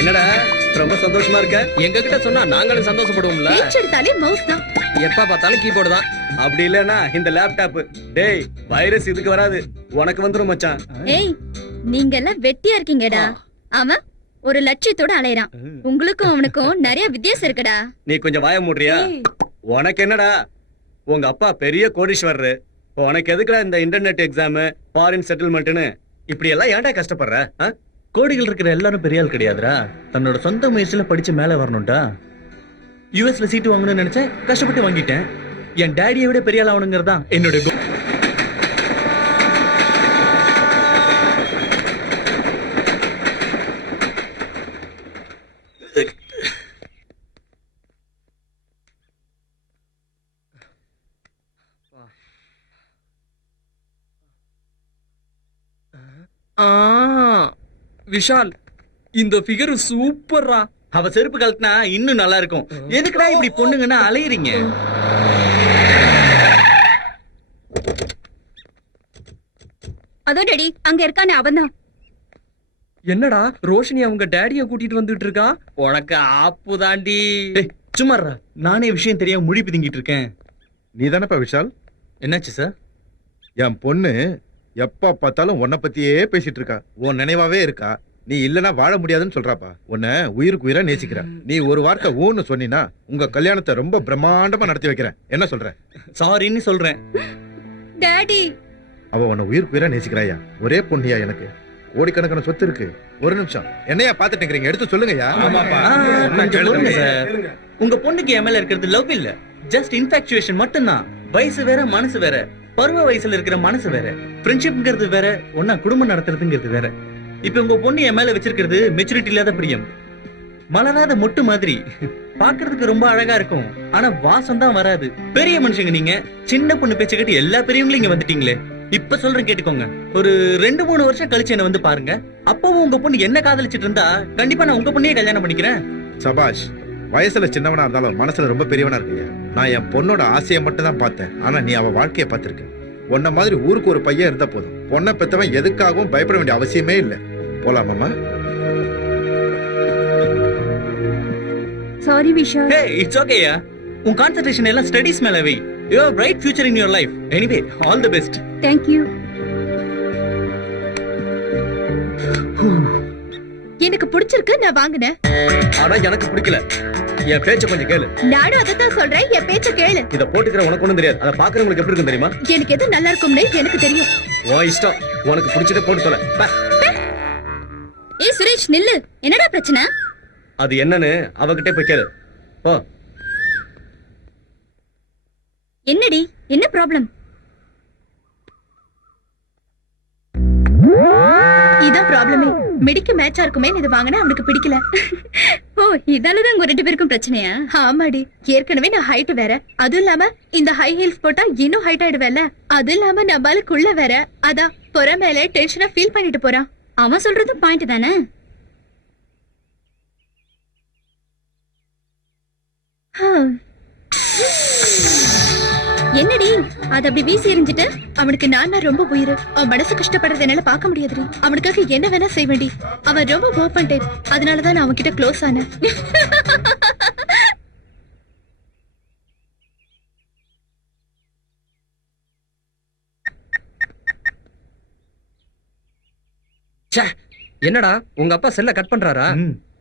என்னடா ரொம்ப சந்தோஷமா இருக்க? எங்க கிட்ட சொன்னா நாங்களும் சந்தோஷப்படுவோம்ல. எடுத்தாலே மவுஸ் தான், எப்ப பார்த்தாலும் கீபோர்டு தான். அப்படி இல்லனா இந்த லேப்டாப். டேய், வைரஸ் இதுக்கு வராது, உனக்கு வந்துரும் மச்சான். ஏய், நீங்க எல்லாம் வெட்டியா இருக்கீங்கடா. ஆமா, ஒரு லட்சியத்தோட அலையறான். உங்களுக்கும் அவனுக்கும் நிறைய வித்தியாசம் இருக்குடா. நீ கொஞ்சம் வாய மூடுறியா? உனக்கு என்னடா, உங்க அப்பா பெரிய கோடீஸ்வரர். உனக்கு எதுக்குடா இந்த இன்டர்நெட் எக்ஸாம், ஃபாரின் செட்டில்மெண்ட்னு இப்படி எல்லாம் ஏன்டா கஷ்டப்படுற? கோடிகள் இருக்கிற எல்லாரும் பெரிய ஆள் கிடையாதுடா. தன்னோட சொந்த முயற்சியில படிச்சு மேல வரணும்டா. யுஎஸ்ல சீட்டு வாங்கணும்னு நினைச்சேன், கஷ்டப்பட்டு வாங்கிட்டேன். என் டேடியை விட பெரிய ஆள் ஆகணுங்கிறதா என்னோட கோல். விஷால், இந்த ஃபிகர் சூப்பர்ரா. அவ செருப்பு கழட்டினா இன்னும் நல்லா இருக்கும். எதுக்குடா இப்படி பொண்ணுங்கன்னா அலையறீங்க? அதோ டேடி, அங்க இருக்கானே அவன்தான். என்னடா ரோஷினி அவங்க டேடிய கூட்டிட்டு வந்துட்டு இருக்கா? உனக்கு ஆப்பு தாண்டி. சும்மாறா, நானே விஷயம் தெரியாம முழி பிதுங்கிட்டு இருக்கேன். நீ தானப்பா விஷால்? என்னாச்சு சார்? என் பொண்ணு எப்ப பார்த்தாலும் உன்னை பத்தியே பேசிட்டு இருக்கா. உன் நினைவாவே இருக்கா. நீ இல்லனா வாழ முடியாதுன்னு சொல்றாப்பா. உன்னை உயிருக்கு உயிரா நேசிக்கிறா. நீ ஒரு வார்த்தை ஊன்னு சொன்னீனா உங்க கல்யாணத்தை ரொம்ப பிரம்மாண்டமா நடத்தி வைக்கிறேன். என்ன சொல்ற? சாரின்னு சொல்றேன். டாடி, அவ உன்னை உயிருக்கு உயிரா நேசிக்கிறாயா. ஒரே பொண்ணியா, எனக்கு கோடிக்கணக்கான சொத்து இருக்கு. ஒரு நிமிஷம், என்னையா பாத்துட்டு இருக்கீங்க? எடுத்து சொல்லுங்கயா. உங்க பொண்ணுக்கு என் மேல இருக்கிறது லவ் இல்ல, ஜஸ்ட் இன்ஃபாக்சுவேஷன் மட்டும்தான். வயசு வேற, மனசு வேற. பருவ வயசுல இருக்கிற மனசு வேற, ஃப்ரெண்ட்ஷிப்ங்கிறது வேற, ஒன்னா குடும்பம் நடத்துறதுங்கிறது வேற. இப்ப உங்க பொண்ணு என் மேல வச்சிருக்கிறது மெச்சூரிட்டி இல்லாத பிரியம். மலராத மொட்டு மாதிரி. பாக்குறதுக்கு ரொம்ப அழகா இருக்கும், ஆனா வாசம் தான் வராது. பெரிய மனுஷங்க நீங்க, சின்ன பொண்ணு பேச்ச கேட்டு எல்லா பெரியவங்களும் இங்க வந்துட்டீங்களே. இப்ப சொல்றேன் கேட்டுக்கோங்க. ஒரு 2-3 வருஷம் கழிச்சு என்ன வந்து பாருங்க. அப்பவும் உங்க பொண்ணு என்ன காதலிச்சிட்டு இருந்தா கண்டிப்பா நான் உங்க பொண்ணையே கல்யாணம் பண்ணிக்கிறேன். சபாஷ். வயசுல சின்னவனா இருந்தாலும் மனசுல ரொம்ப பெரியவனா இருக்கியா. நான் என் பொண்ணோட ஆசையை மட்டும் தான் பார்த்தேன், ஆனா நீ அவ வாழ்க்கைய பார்த்திருக்க. உன்ன மாதிரி ஊருக்கு ஒரு பையன் இருந்தா போதும். பொண்ணை பெத்தவன் எதுக்காகவும் பயப்பட வேண்டிய அவசியமே இல்லை. போலாமாமா? Sorry Vishal. Hey, it's okay யா. உன் கான்சென்ட்ரேஷன் எல்லாம் ஸ்டடீஸ் மேல வை. You have bright future in your life. Anyway, all the best. Thank you. எனக்கு பிடிச்சிருக்கு, நான் வாங்குனேன். ஆனா எனக்கு பிடிக்கல. என் பேச்ச கொஞ்சம் கேளு. நானும் அதான் சொல்றேன், என் பேச்ச கேளு. இத போட்டுக்கிற உனக்கு ஒண்ணும் தெரியாது. அத பாக்குறவங்களுக்கு எப்படி இருக்கும் தெரியுமா? எனக்கு எது நல்லா இருக்கும்னு எனக்கு தெரியும். ஓ இஷ்டம், உனக்கு பிடிச்சத போட்டு தொலை. ஏய் சுரேஷ், நில்லு. என்னடா பிரச்சனை? அது என்னன்னு அவகிட்டே போய் கேளு. போ. என்னடி, என்ன ப்ராப்ளம்? இதான் ப்ராப்ளமே. மெடிக்கு மேட்சா இருக்குமே இது வாங்கினா அவனுக்கு பிடிக்கல. ஓ இதாலதான் உங்க 2 பேருக்கும் பிரச்சனையா? ஆமாடி, ஏற்கனவே நான் ஹைட் வேற, அதுவும் இல்லாம இந்த ஹை ஹீல்ஸ் போட்டா இன்னும் ஹைட் ஆயிடுவேல. அது இல்லாம நம்மளுக்குள்ள வேற, அதான் புற மேல டென்ஷனா ஃபீல் பண்ணிட்டு போறான். அவன் சொல்றது பாயிண்ட் தானே. என்னடி அது அப்படி வீசி எறிஞ்சிட்ட? அவனுக்கு நான் ரொம்ப உயிர். அவன் மனசு கஷ்டப்படுறது என்னால பார்க்க முடியாதுடி. அவனுக்காக என்ன வேணா செய்வேண்டி. அவன் ரொம்ப ஓப்பன் டைப், அதனாலதான் நான் அவன்கிட்ட க்ளோஸ் ஆனேன். என்னடா உங்க அப்பா செல்ல கட் பண்றாரா?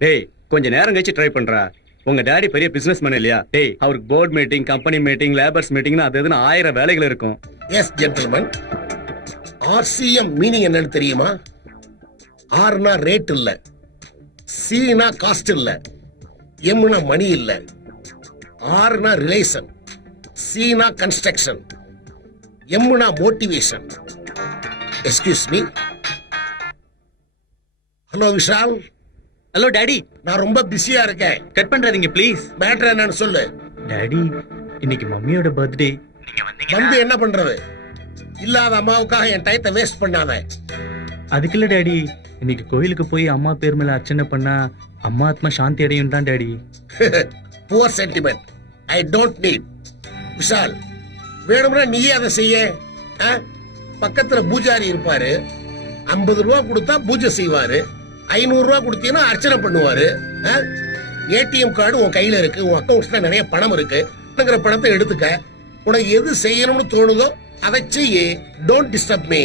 டேய் கொஞ்ச நேரம் கழிச்சு ட்ரை பண்றா. உங்க டாடி பெரிய பிசினஸ் மேன் இல்லையா? டேய் அவருக்கு board meeting, company meeting, labours மீட்டிங்னு அது இதுன்னு 1000 வேலைகள் இருக்கும். S gentleman. ஆர்சிஎம் மீனிங் என்னன்னு தெரியுமா? ஆர்னா ரேட் இல்ல, சீனா காஸ்ட் இல்ல, எம்னா மணி இல்ல, ஆர்னா ரிலேஷன், சீனா கன்ஸ்ட்ரக்ஷன், எம்னா motivation. Excuse me. Hello Vishal. Hello daddy. நான் ரொம்ப பிஸியா இருக்கேன். Cut பண்றாதீங்க please. மேட்டர் என்னன்னு சொல்லு. டாடி இன்னைக்கு மம்மியோட பர்த்டே. வந்து என்ன பண்றது? இல்லாத அம்மாவுக்காக என் டயத்தை வேஸ்ட் பண்ணாத. அதுக்கு இல்ல டாடி, இன்னைக்கு கோயிலுக்கு போய் அம்மா பேர் மேல அர்ச்சனை பண்ணா அம்மா ஆத்மா சாந்தி அடையும் தான் daddy. Poor sentiment. I don't need. Vishal, வேணும்னா நீயே அதை செய்ய. பக்கத்துல பூஜாரி இருப்பாரு. 50 ரூபா கொடுத்தா பூஜை செய்வாரு. 500 ரூபா கொடுத்தீங்கன்னா அர்ச்சனை பண்ணுவாரு. ஏடிஎம் கார்டு உன் கையில இருக்கு, உன் அக்கௌண்ட்ஸ்ல நிறைய பணம் இருக்கு. பணத்தை எடுத்துக்க. உனக்கு எது செய்யணும்னு தோணுதோ அதை செய்ய. Don't disturb me.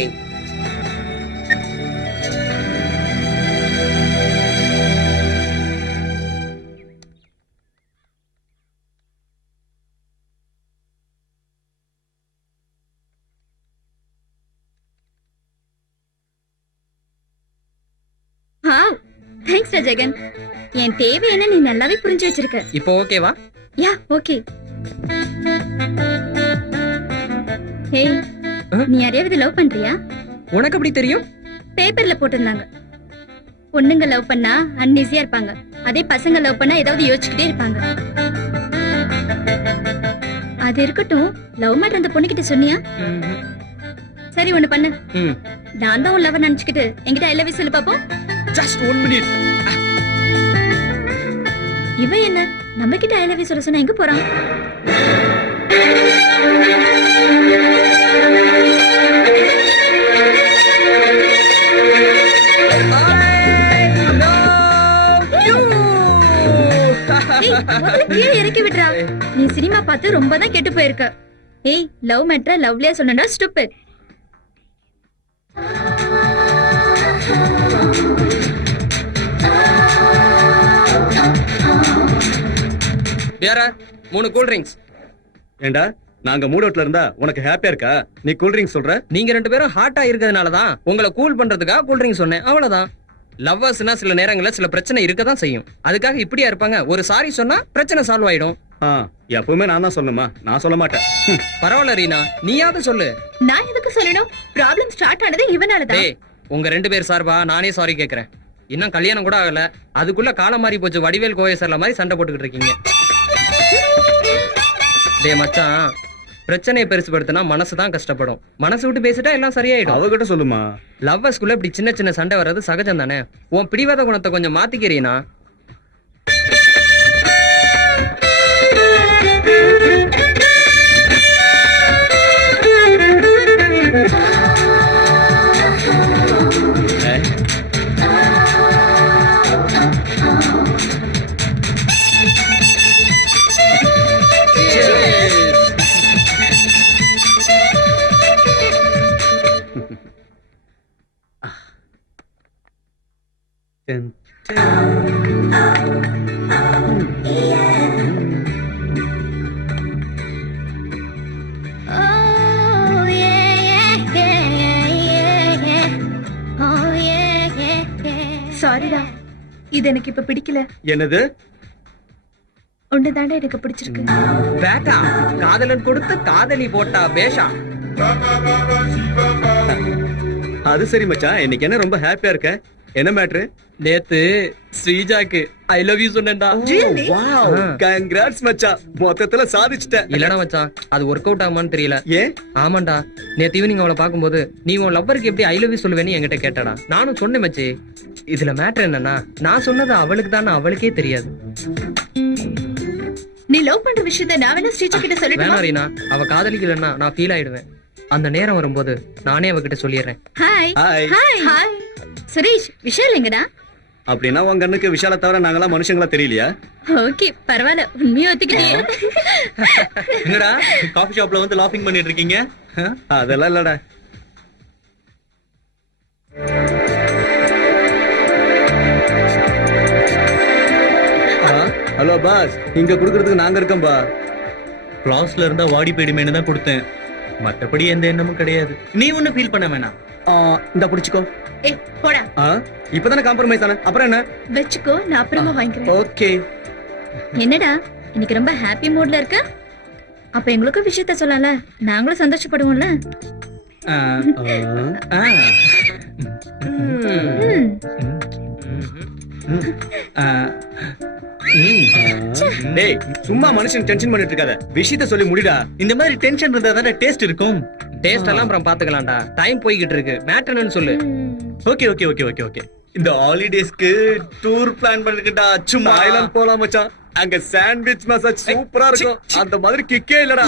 Thanks Jagan. என் தேவை என்ன நீ நல்லாவே புரிஞ்சு வச்சிருக்க. இப்போ ஓகேவா? Yeah okay. ஹேய், நீ யாரையாவது லவ் பண்றியா? உனக்கு எப்படி தெரியும்? பேப்பர்ல போட்டிருந்தாங்க. பொண்ணுங்க லவ் பண்ணா அன்ஈஸியா இருப்பாங்க, அதே பசங்க லவ் பண்ணா ஏதாவது யோசிச்சுக்கிட்டே இருப்பாங்க. அது இருக்கட்டும், லவ் மேட்டர் அந்த பொண்ணுகிட்ட சொன்னியா? சரி ஒண்ணு பண்ணு, நான் தான் உன் லவர் நினைச்சுக்கிட்டு என்கிட்ட ஐ லவ் யூ சொல்லு பாப்போம். Just 1 minute. இவன் என்ன நம்ம கிட்ட ஐ லவ் யூ சொல்ல சொன்னா எங்க போறான்? கீழே இறக்கி விடுறா. நீ சினிமா பார்த்து ரொம்ப தான் கெட்டு போயிருக்க. ஏய், லவ் மேட்டர் லவ்லியா சொன்னா ஸ்டூபிட். டியரா 3 cool drinks. ஏண்டா நாங்க மூட் அவுட்ல இருந்தா உனக்கு ஹாப்பியா இருக்கா? நீ கூல் ட்ரிங்க்ஸ் சொல்ற? நீங்க 2 பேரும் ஹாட்டா இருக்கிறதுனால தான் உங்களை கூல் பண்றதுக்காக கூல் ட்ரிங்க்ஸ் சொன்னேன், அவ்வளவுதான். லவ்வர்ஸ்னா சில நேரங்கள்ல சில பிரச்சனை இருக்க தான் செய்யும். அதுக்காக இப்படியா இருப்பாங்க? ஒரு சாரி சொன்னா பிரச்சனை சால்வ் ஆயிடும். எப்பவுமே நான் தான் சொல்லணுமா? நான் சொல்ல மாட்டேன். பரவாயில்ல ரீனா, நீயாவது சொல்லு. நான் எதுக்கு சொல்லணும்? ப்ராப்ளம் ஸ்டார்ட் ஆனது இவனாலதான். டேய், உங்க 2 பேர் சார்பா நானே சாரி கேக்குறேன். இன்னும் கல்யாணம் கூட ஆகல, அதுக்குள்ள காலம் மாறி போச்சு. வடிவேல் கோயசர்ல மாதிரி சண்டை போட்டுக்கிட்டு இருக்கீங்க. டேய் மச்சான், பிரச்சனையை பெருசுபடுத்தினா மனசுதான் கஷ்டப்படும். மனசு விட்டு பேசிட்டா எல்லாம் சரியாயிடும். அவகிட்ட சொல்லுமா. லவ்வர்ஸ்குள்ள இப்படி சின்ன சின்ன சண்டை வர்றது சகஜம் தானே. உன் பிடிவாத குணத்தை கொஞ்சம் மாத்திக்கிறீனா? சாரிடா, இது எனக்கு இப்ப பிடிக்கல. என்னது? உன்னதாண்டா எனக்கு பிடிச்சிருக்கு. பேட்டா, காதலன் கொடுத்து காதலி போட்டா பேஷா. அது சரி மச்சான், இன்னைக்கு என்ன ரொம்ப ஹாப்பியா இருக்க? என்ன மேட்ரு? நேத்து ஸ்ரீஜாக்கு ஐ லவ் யூ சொன்னேன்டா. வாவ், கங்க்ராட்ஸ் மச்சான், மொத்தத்துல சாதிச்சிட்ட. இல்லடா மச்சான், அது ஒர்க் அவுட் ஆகுமான்னு தெரியல. ஏன்? ஆமாண்டா, நேத்து ஈவினிங் அவளை பாக்கும்போது நீ உன் லவ்வருக்கு எப்படி ஐ லவ் யூ சொல்லுவேன்னு என்கிட்ட கேட்டாடா. நானும் சொன்னேன் மச்சி. இதுல மேட்டர் என்னன்னா, நான் சொன்னது அவளுக்கு தான், அவளுக்கே தெரியாது. நீ லவ் பண்ற விஷயத்த நான் வேணா ஸ்ரீஜா கிட்ட சொல்லிடுமா? வேணாம் ரீனா, அவ காதலிக்கலன்னா நான் ஃபீல் ஆயிடுவேன். அந்த நேரம் வரும்போது நானே அவகிட்ட சொல்லிடுறேன். Hi hi. Hi hi. Suresh, Vishal எங்கடா? அப்படின்னா உங்க கண்ணுக்கு விஷால தவிர நாங்கெல்லாம் மனுஷங்களா தெரியலையா? ஓகே, பரவாயில்ல, உண்மையை ஒத்துக்கிட்டியே. என்னடா காஃபி ஷாப்ல வந்து லாஃபிங் பண்ணிட்டு இருக்கீங்க? அதெல்லாம் இல்லடா. ஹலோ பாஸ், இங்க குடுக்கறதுக்கு நாங்க இருக்கோம் பா. கிளாஸ்ல இருந்தா வாடி போயிடுமேனு தான் கொடுத்தேன். மத்தபடி எந்த எண்ணமும் கிடையாது. நீ ஒன்னும் ஃபீல் பண்ண வேணாம். இந்த புடிச்சுக்கோ. ஏய் போடா. இப்பதானே காம்ப்ரமைஸ் ஆன, அப்புறம் என்ன? வெச்சுக்கோ, நான் அப்புறமா வாங்கிக்கிறேன். ஓகே. என்னடா இன்னைக்கு ரொம்ப ஹாப்பி மூட்ல இருக்க? அப்ப எங்களுக்கும் விஷயத்த சொல்லல, நாங்களும் சந்தோஷப்படுவோம்ல. ஆ, ஆ. ம். ஆ. டேய், சும்மா மனுஷன் டென்ஷன் பண்ணிட்டு இருக்காத, விஷயத்த சொல்லி முடிடா. இந்த மாதிரி டென்ஷன் இருந்தா தானே டேஸ்ட் இருக்கும். டேஸ்ட் எல்லாம் அப்புறம் பாத்துக்கலாம்டா. டைம் போய்கிட்டு இருக்கு. மேட்டர் என்னன்னு சொல்லு. Okay okay okay okay okay. இந்த ஹாலிடேஸ்க்கு டூர் பிளான் பண்ணிருக்கடா. சும்மா ஐலாண்ட் போலாம் மச்சான். அங்க சாண்ட்விச் மசாஜ் சூப்பரா இருக்கும். அந்த மாதிரி கிக்கே இல்லடா.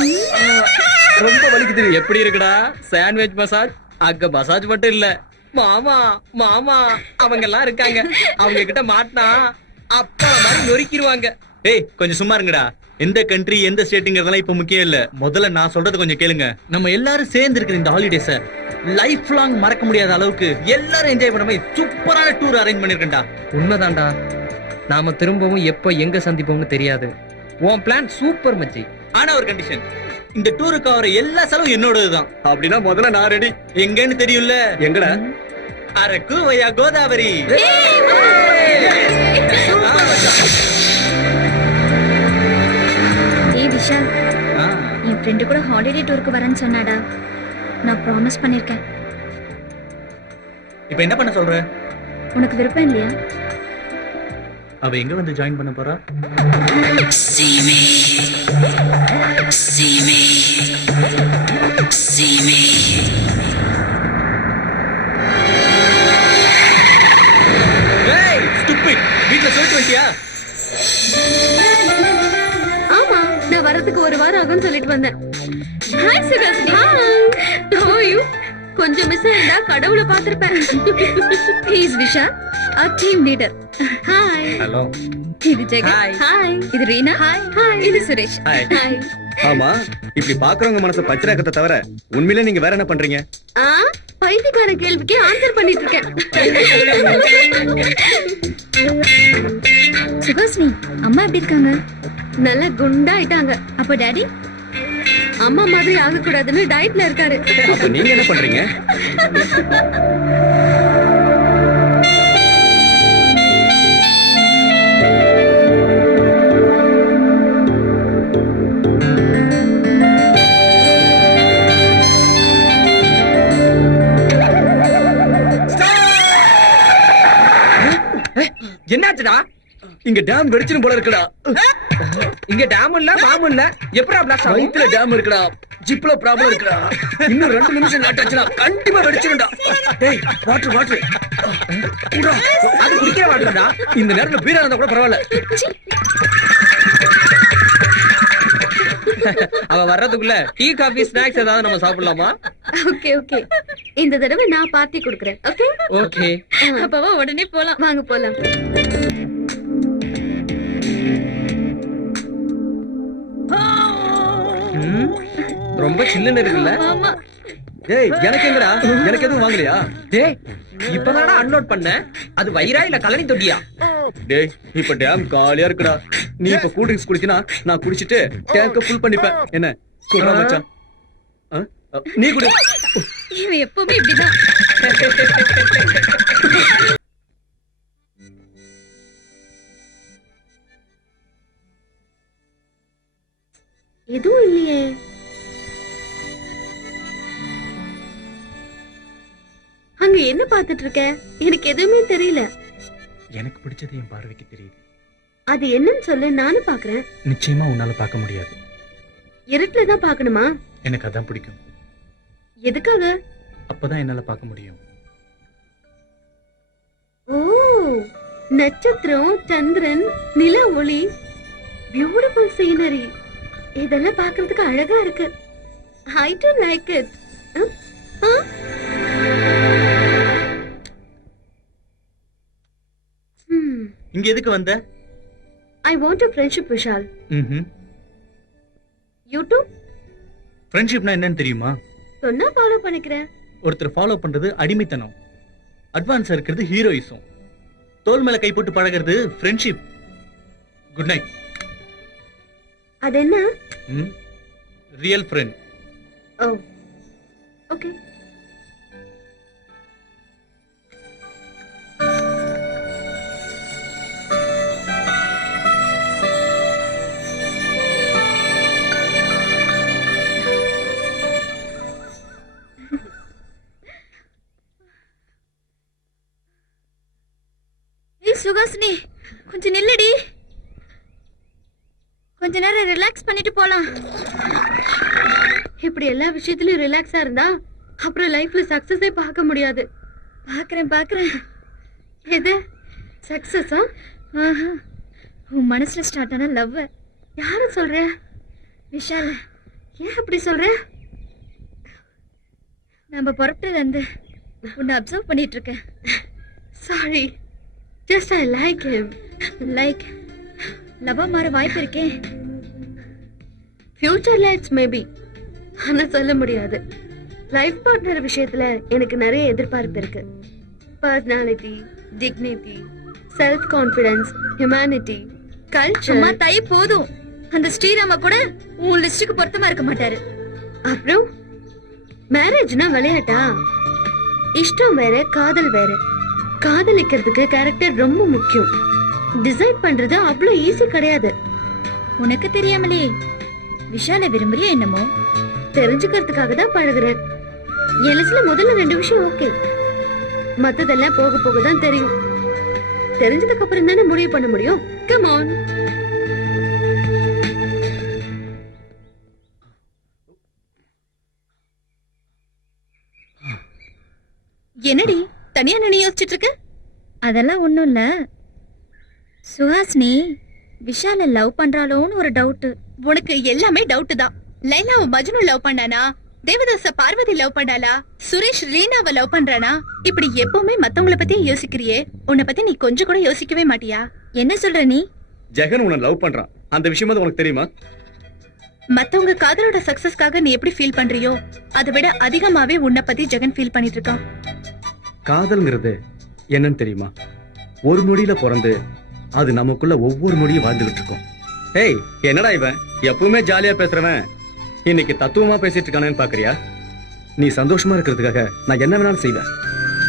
ரொம்ப வலிக்குது. எப்படி இருக்குடா சாண்ட்விச் மசாஜ்? அங்க மசாஜ் மட்டும் இல்ல, மாமா மாமா அவங்க எல்லாம் இருக்காங்க. அவங்க கிட்ட மாட்டினா அப்பா மாதிரி நொறுக்கிடுவாங்க. ஏய் கொஞ்சம் சும்மா இருங்கடா. எந்த கண்ட்ரி எந்த ஸ்டேட்டுங்கிறதெல்லாம் இப்ப முக்கியம் இல்ல. முதல்ல நான் சொல்றது கொஞ்சம் கேளுங்க. நம்ம எல்லாரும் சேர்ந்து இருக்கிற இந்த ஹாலிடேஸ லைஃப் லாங் மறக்க முடியாத அளவுக்கு எல்லாரும் என்ஜாய் பண்ண மாதிரி சூப்பரான டூர் அரேஞ்ச் பண்ணிருக்கேன்டா. உண்மைதான்டா. நாம திரும்பவும் எப்ப எங்க சந்திப்போம்னு தெரியாது. உன் பிளான் சூப்பர் மச்சி. ஆனா ஒரு கண்டிஷன், இந்த டூருக்கு ஆகிற எல்லா செலவும் என்னோடதுதான். அப்படின்னா முதல்ல நான் ரெடி. எங்கன்னு தெரியும்ல? எங்கடா? அரக்கு வயா கோதாவரி. ஏய் விஷால், என் ஃப்ரெண்டு கூட ஹாலிடே டூருக்கு வரேன்னு சொன்னாடா. நான் ப்ராமிஸ் பண்ணிருக்கேன். இப்ப என்ன பண்ண சொல்ற? உனக்கு விருப்பம் இல்லையா? அவ எங்க வந்து ஜாயின் பண்ண போறா? ஏய் ஸ்டூபிட், வீட்ல சொல்லிட்டு வந்தியா? ஆமா, நான் வரதுக்கு ஒரு வாரம் ஆகும்னு சொல்லிட்டு வந்தேன். Hi Suhasini. How are you? கொஞ்சம் மிஸ் ஆயிருந்தா கடவுளை பார்த்திருப்பேன். Please Vishal, our team leader. Hi. Hello. இது ஜெகன். Hi. ஹாய். இது ரீனா. ஹாய். ஹாய். இது சுரேஷ். ஹாய். ஹாய். ஆமா, இப்படி பாக்குறவங்க மனச பச்சராக்கத்தை தவிர உண்மையிலே நீங்க வேற என்ன பண்றீங்க? பைத்தியக்கார கேள்விக்கு ஆன்சர் பண்ணிட்டு இருக்கேன். சுகாசினி, அம்மா எப்படி இருக்காங்க? நல்ல குண்டாயிட்டாங்க. அப்ப டாடி? அம்மா மாதிரி ஆகக்கூடாதுன்னு டயட்ல இருக்காரு. அப்ப நீங்க என்ன பண்றீங்க? என்னாச்சுடா? இங்க டேம் வெடிச்சிரும் போல இருக்குடா. இங்க டேம் இல்ல, பாம்பு இல்ல, எப்படா பிளாஸ்ட் ஆகும்? வயித்துல டேம் இருக்குடா. ஜிப்ல ப்ராப்ளம் இருக்குடா. இன்னும் 2 நிமிஷம் லேட் ஆச்சுனா கண்டிப்பா வெடிச்சிரும்டா. டேய், வாட்டர். அது குடிக்கிற வாட்டர்டா. இந்த நேரத்துல பீரா இருந்தா கூட பரவாயில்ல. அவ வர்றதுக்குள்ள டீ காபி ஸ்நாக்ஸ் ஏதாவது நம்ம சாப்பிடலாமா? Okay okay. இந்த தடவை நான் பார்ட்டி கொடுக்கறேன். Okay okay. அப்பவா உடனே போலாம். வாங்க போலாம். ரொம்ப சில்லுன்னு இருக்குல்ல? ஆமா. டேய், எனக்கு எங்கடா? எனக்கு எதுவும் வாங்கலையா? டேய், இப்பதானடா அன்லோட் பண்ண. அது வயிறா இல்ல கலனி தொட்டியா? டேய், இப்ப டேம் காலியா இருக்குடா. நீ இப்ப கூல் ட்ரிங்க்ஸ் குடிச்சினா நான் குடிச்சிட்டு டேங்க ஃபுல் பண்ணிப்பேன். என்ன குடுறா மச்சான்? நீ குடி. இவன் எப்பவுமே இப்படிதான். எதுவும் இல்லையே. அங்க என்ன பாத்துட்டு இருக்க? எனக்கு எதுவுமே தெரியல. எனக்கு பிடிச்சது என் பார்வைக்கு தெரியுது. அது என்னன்னு சொல்லு, நானும் பாக்குறேன். நிச்சயமா உன்னால பார்க்க முடியாது. இருட்டுல தான் பாக்கணுமா? எனக்கு அதான் பிடிக்கும். எதுக்காக? அப்பதான் என்னால பார்க்க முடியும். ஓ, நட்சத்திரம், சந்திரன், நில ஒளி, பியூட்டிஃபுல் சீனரி, இதெல்லாம் பார்க்கிறதுக்கு அழகா இருக்கு. I do like it. இங்க எதுக்கு வந்த? I want a friendship, Vishal. You too? ஃப்ரெண்ட்ஷிப்னா என்னன்னு தெரியுமா? சொன்னா ஃபாலோ பண்ணிக்கிறேன். ஒருத்தர் ஃபாலோ பண்றது அடிமைத்தனம், அட்வான்ஸா இருக்கிறது ஹீரோயிசம், தோல் மேல கை போட்டு பழகிறது ஃப்ரெண்ட்ஷிப். Good night. அது என்ன? Real friend. Oh, okay. ஏய் சுகாசினி, கொஞ்சம் நில்லுடி. கொஞ்ச நேரம் ரிலாக்ஸ் பண்ணிட்டு போலாம். இப்படி எல்லா விஷயத்திலயும் ரிலாக்ஸா இருந்தா அப்புறம் லைஃப்ல சக்சஸே பார்க்க முடியாது. பாக்குறேன். எது சக்சஸா? உன் மனசுல ஸ்டார்ட் ஆன லவ். யார சொல்ற? விஷால். ஏன் அப்படி சொல்ற? நம்ம புறப்பட்டதுல இருந்து உன்னை அப்சர்வ் பண்ணிட்டு இருக்கேன். Sorry, just I like him. Like லவ்வா மாற வாய்ப்பு இருக்கே. ஃபியூச்சர்ல இட்ஸ் மேபி, ஆனா சொல்ல முடியாது. லைஃப் பார்ட்னர் விஷயத்துல எனக்கு நிறைய எதிர்பார்ப்பு இருக்கு. Personality, dignity, self confidence, humanity, சும்மா கல்ச்சர். தை போதும். அந்த ஸ்ரீராம கூட உன் லிஸ்டுக்கு பொருத்தமா இருக்க மாட்டாரு. அப்புறம் மேரேஜ்னா விளையாட்டா? இஷ்டம் வேற, காதல் வேற. காதலிக்கிறதுக்கு கேரக்டர் ரொம்ப முக்கியம். டிசைட் பண்றது அவ்வளவு ஈஸி கிடையாது. உனக்கு தெரியாமலே விஷால விரும்புறியா என்னமோ? தெரிஞ்சுக்கிறதுக்காக தான் பழகுறேன். என் லிஸ்ட்ல முதல்ல 2 விஷயம் ஓகே, மத்ததெல்லாம் போக போக தான் தெரியும். தெரிஞ்சதுக்கு அப்புறம் தானே முடிவு பண்ண முடியும். Come on. என்னடி தனியா நின்னு யோசிச்சுட்டு இருக்க? அதெல்லாம் ஒண்ணும் இல்ல சுஹாசினி. விஷால லவ் பண்றாளோன்னு ஒரு டவுட். உனக்கு எல்லாமே டவுட் தான். லைலாவை மஜ்னு லவ் பண்ணானா? தேவதாச பார்வதி லவ் பண்ணாளா? சுரேஷ் ரீனாவை லவ் பண்றானா? இப்படி எப்பவுமே மத்தவங்கள பத்தி யோசிக்கிறியே, உன்னை பத்தி நீ கொஞ்சம் கூட யோசிக்கவே மாட்டியா? என்ன சொல்ற நீ? ஜெகன் உன்னை லவ் பண்றான், அந்த விஷயம் உனக்கு தெரியுமா? மத்தவங்க காதலோட சக்சஸ்க்காக நீ எப்படி ஃபீல் பண்றியோ அதை விட அதிகமாவே உன்னை பத்தி ஜெகன் ஃபீல் பண்ணிட்டு இருக்கான். காதல்ங்கிறது என்னன்னு தெரியுமா? ஒரு நொடியில பிறந்து அது நமக்குள்ள ஒவ்வொரு நொடியும் வாழ்ந்துகிட்டு இருக்கோம். ஏய், என்னடா இவன் எப்பவுமே ஜாலியா பேசுறவன் இன்னைக்கு தத்துவமா பேசிட்டு இருக்கானேன்னு பாக்குறியா? நீ சந்தோஷமா இருக்கிறதுக்காக நான் என்ன வேணாலும் செய்வேன்.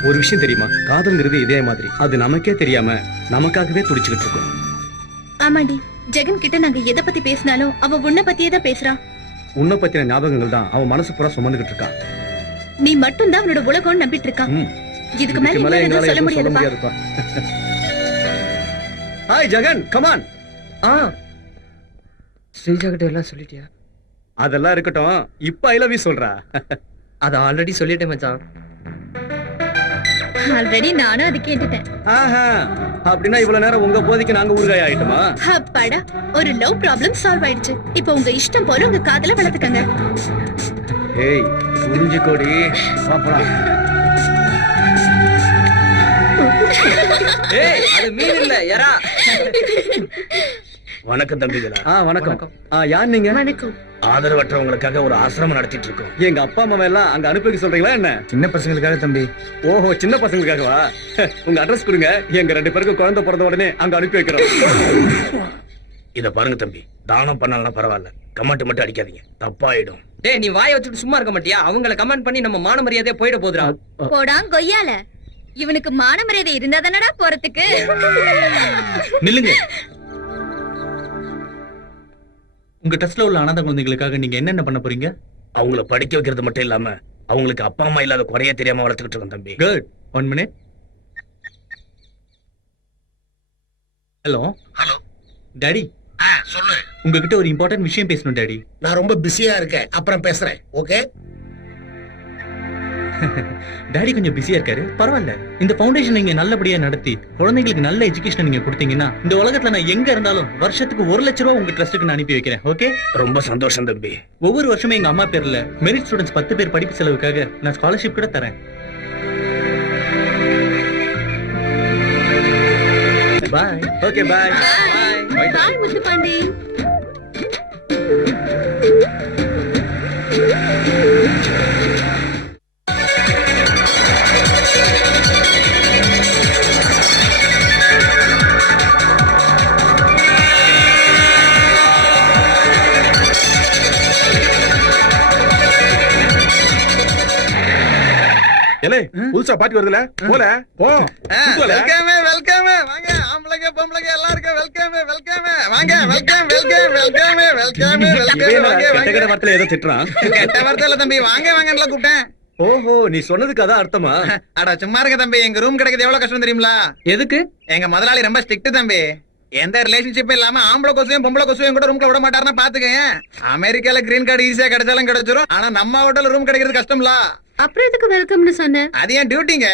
ஒரு விஷயம் தெரியுமா? காதல்ங்கிறது இதே மாதிரி, அது நமக்கே தெரியாம நமக்காகவே துடிச்சுக்கிட்டு இருக்கும். ஆமாண்டி, ஜெகன் கிட்ட நாங்க எதை பத்தி பேசினாலும் அவ உன்னை பத்தியே தான் பேசுறான். உன்னை பத்தின ஞாபகங்கள் தான் அவன் மனசு பூரா சுமந்துகிட்டு இருக்கான். நீ மட்டும் தான் அவனோட உலகம்னு நம்பிட்டு இருக்கான். இதுக்கு மேல எங்களால எதுவும் சொல்ல எதுவும் முடியாதுப்பா. முடியாதுப்பா. Hi Jagan, come on. ஸ்ரீஜா கிட்ட எல்லாம் சொல்லிட்டியா? அதெல்லாம் இருக்கட்டும், இப்ப ஐ லவ் யூ சொல்றா. அத ஆல்ரெடி சொல்லிட்டேன் மச்சான். ஆல்ரெடி நானும் அது கேட்டுட்டேன். ஆஹா, அப்படின்னா இவ்வளவு நேரம் உங்க போதைக்கு நாங்க ஊறுகாய் ஆயிட்டுமா? அப்பாடா, ஒரு லவ் ப்ராப்ளம் சால்வ் ஆயிடுச்சு. இப்போ உங்க இஷ்டம் போல உங்க காதல வளர்த்துக்கங்க. ஏய், புரிஞ்சுக்கோடி. சாப்பிடலாம். ஏய், அது மீன் இல்ல, எறா. வணக்கம் தம்பிகளா. வணக்கம். யார் நீங்க? வணக்கம். ஆதரவற்றவங்களுக்காக ஒரு ஆசிரமம் நடத்திட்டு இருக்கோம். எங்க அப்பா அம்மா எல்லாம் அங்க அனுப்பி வைக்க சொல்றீங்களா என்ன? சின்ன பசங்களுக்காக தம்பி. ஓஹோ, சின்ன பசங்களுக்காகவா? உங்க அட்ரஸ் கொடுங்க, எங்க 2 பேருக்கும் குழந்தை பிறந்த உடனே அங்க அனுப்பி வைக்கிறோம். இத பாருங்க தம்பி, தானம் பண்ணாலும் பரவாயில்ல, கமெண்ட் மட்டும் அடிக்காதீங்க, தப்பாயிடும். டேய், நீ வாயை வச்சுட்டு சும்மா இருக்க மாட்டியா? அவங்கள கமெண்ட் பண்ணி நம்ம மான மரியாதையே போயிட போதுடா. போடாங் கொய்யால. இவனுக்கு மான மரியாதை இருந்தா தானடா போறதுக்கு. நில்லுங்க. உங்க டெஸ்ட்ல உள்ள அனாதை குழந்தைகளுக்காக நீங்க என்னென்ன பண்ண போறீங்க? அவங்கள படிக்க வைக்கிறது மட்டும் இல்லாம அவங்களுக்கு அப்பா அம்மா இல்லாத குறைய தெரியாம வளர்த்துக்கிட்டு இருக்கோம் தம்பி. Good. 1 minute. Hello hello daddy, சொல்லு. உங்ககிட்ட ஒரு இம்பார்ட்டன்ட் விஷயம் பேசணும் டாடி. நான் ரொம்ப பிஸியா இருக்கேன், அப்புறம் பேசுறேன். ஓகே? டாடி கொஞ்சம் பிஸியா இருக்காரு, பரவாயில்ல. இந்த ஃபவுண்டேஷன் நீங்க நல்லபடியா நடத்தி குழந்தைங்களுக்கு நல்ல எஜுகேஷன் நீங்க கொடுத்தீங்கன்னா இந்த உலகத்துல நான் எங்க இருந்தாலும் வருஷத்துக்கு 1 லட்ச ரூபா உங்க ட்ரஸ்ட்டுக்கு நான் அனுப்பி வைக்கிறேன். ஓகே? ரொம்ப சந்தோஷம் தம்பி. ஒவ்வொரு வருஷமும் எங்க அம்மா பேர்ல மெரிட் ஸ்டூடெண்ட்ஸ் 10 பேர் படிப்பு செலவுக்காக நான் ஸ்காலர்ஷிப் கூட தரேன். Bye. Okay bye. Bye Muthu Pandi. ஏலே புதுசா பாட்டி வருதுல போல போ சுத்துவல. வெல்கம் வாங்க ஆம்பளைங்க பொம்பளைங்க எல்லாருக்கும் வெல்கம் வாங்க வெல்கம் இவன் என்னடா கெட்ட கெட்ட வார்த்தையில ஏதோ திட்டுறான். கெட்ட வார்த்தை இல்ல தம்பி, வாங்கன்னு கூப்பிட்டேன். ஓஹோ, நீ சொன்னதுக்கு அதான் அர்த்தமா? அட சும்மா இருக்க தம்பி, எங்க ரூம் கிடைக்கிறது எவ்வளவு கஷ்டம் தெரியுங்களா? எதுக்கு? எங்க முதலாளி ரொம்ப ஸ்ட்ரிக்ட் தம்பி. எந்த ரிலேஷன்ஷிப்பும் இல்லாம ஆம்பளை கொசுவையும் பொம்பளை கொசுவையும் கூட ரூம்ல விட மாட்டாருன்னா பாத்துக்கங்க. அமெரிக்கால கிரீன் கார்டு ஈஸியா கிடைச்சாலும் கிடைச்சிரும், ஆனா நம்ம ஹோட்டல்ல ரூம் கிடைக்கிறது கஷ்டம்ல. அப்புறம் எதுக்கு வெல்கம்னு சொன்னேன்? அது ஏன் டியூட்டிங்க.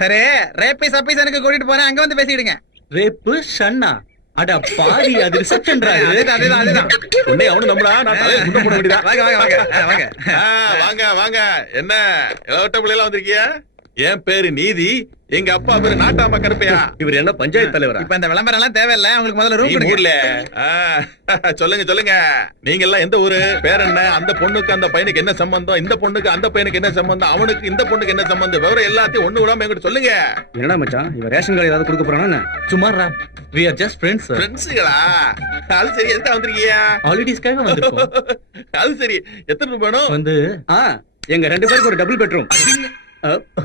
சரி, ரேப்பீஸ் அப்பீஸ் எனக்கு கூட்டிட்டு போறேன், அங்க வந்து பேசிடுங்க. ரேப்பு ஷன்னா? அட பாவி, அது ரிசப்ஷன்டா. அதுதான். உன்னை அவனு நம்மளா நான் தலையில குண்டை போட வேண்டியதா? வாங்க வாங்க என்ன இளவட்ட பிள்ளைலாம் வந்திருக்கியா? என் பேரு நீதி, எங்க அப்பா பேரு நாட்டாம கருப்பையா. இவர் என்ன பஞ்சாயத்து தலைவரா? இப்ப இந்த விளம்பரம் எல்லாம் தேவையில்ல, உங்களுக்கு முதல்ல ரூம் கொடுங்க. சொல்லுங்க நீங்க எல்லாம் எந்த ஊரு, பேர் என்ன, அந்த பொண்ணுக்கு அந்த பையனுக்கு என்ன சம்பந்தம், இந்த பொண்ணுக்கு அந்த பையனுக்கு என்ன சம்பந்தம், அவனுக்கு இந்த பொண்ணுக்கு என்ன சம்பந்தம், விவரம் எல்லாத்தையும் ஒண்ணு விடாம என்கிட்ட சொல்லுங்க. என்னடா மச்சான், இவன் ரேஷன் கார்டு ஏதாவது கொடுக்க போறானா? சுமாரா, we are just friends sir. ஃப்ரெண்ட்ஸுகளா? அது சரி, எதுக்கு வந்திருக்கீங்க? ஹாலிடேஸ்க்காக வந்திருக்கோம். அது சரி, எத்தனை ரூபாய் வேணும்? வந்து எங்க 2 பேருக்கு ஒரு டபுள் பெட்ரூம்.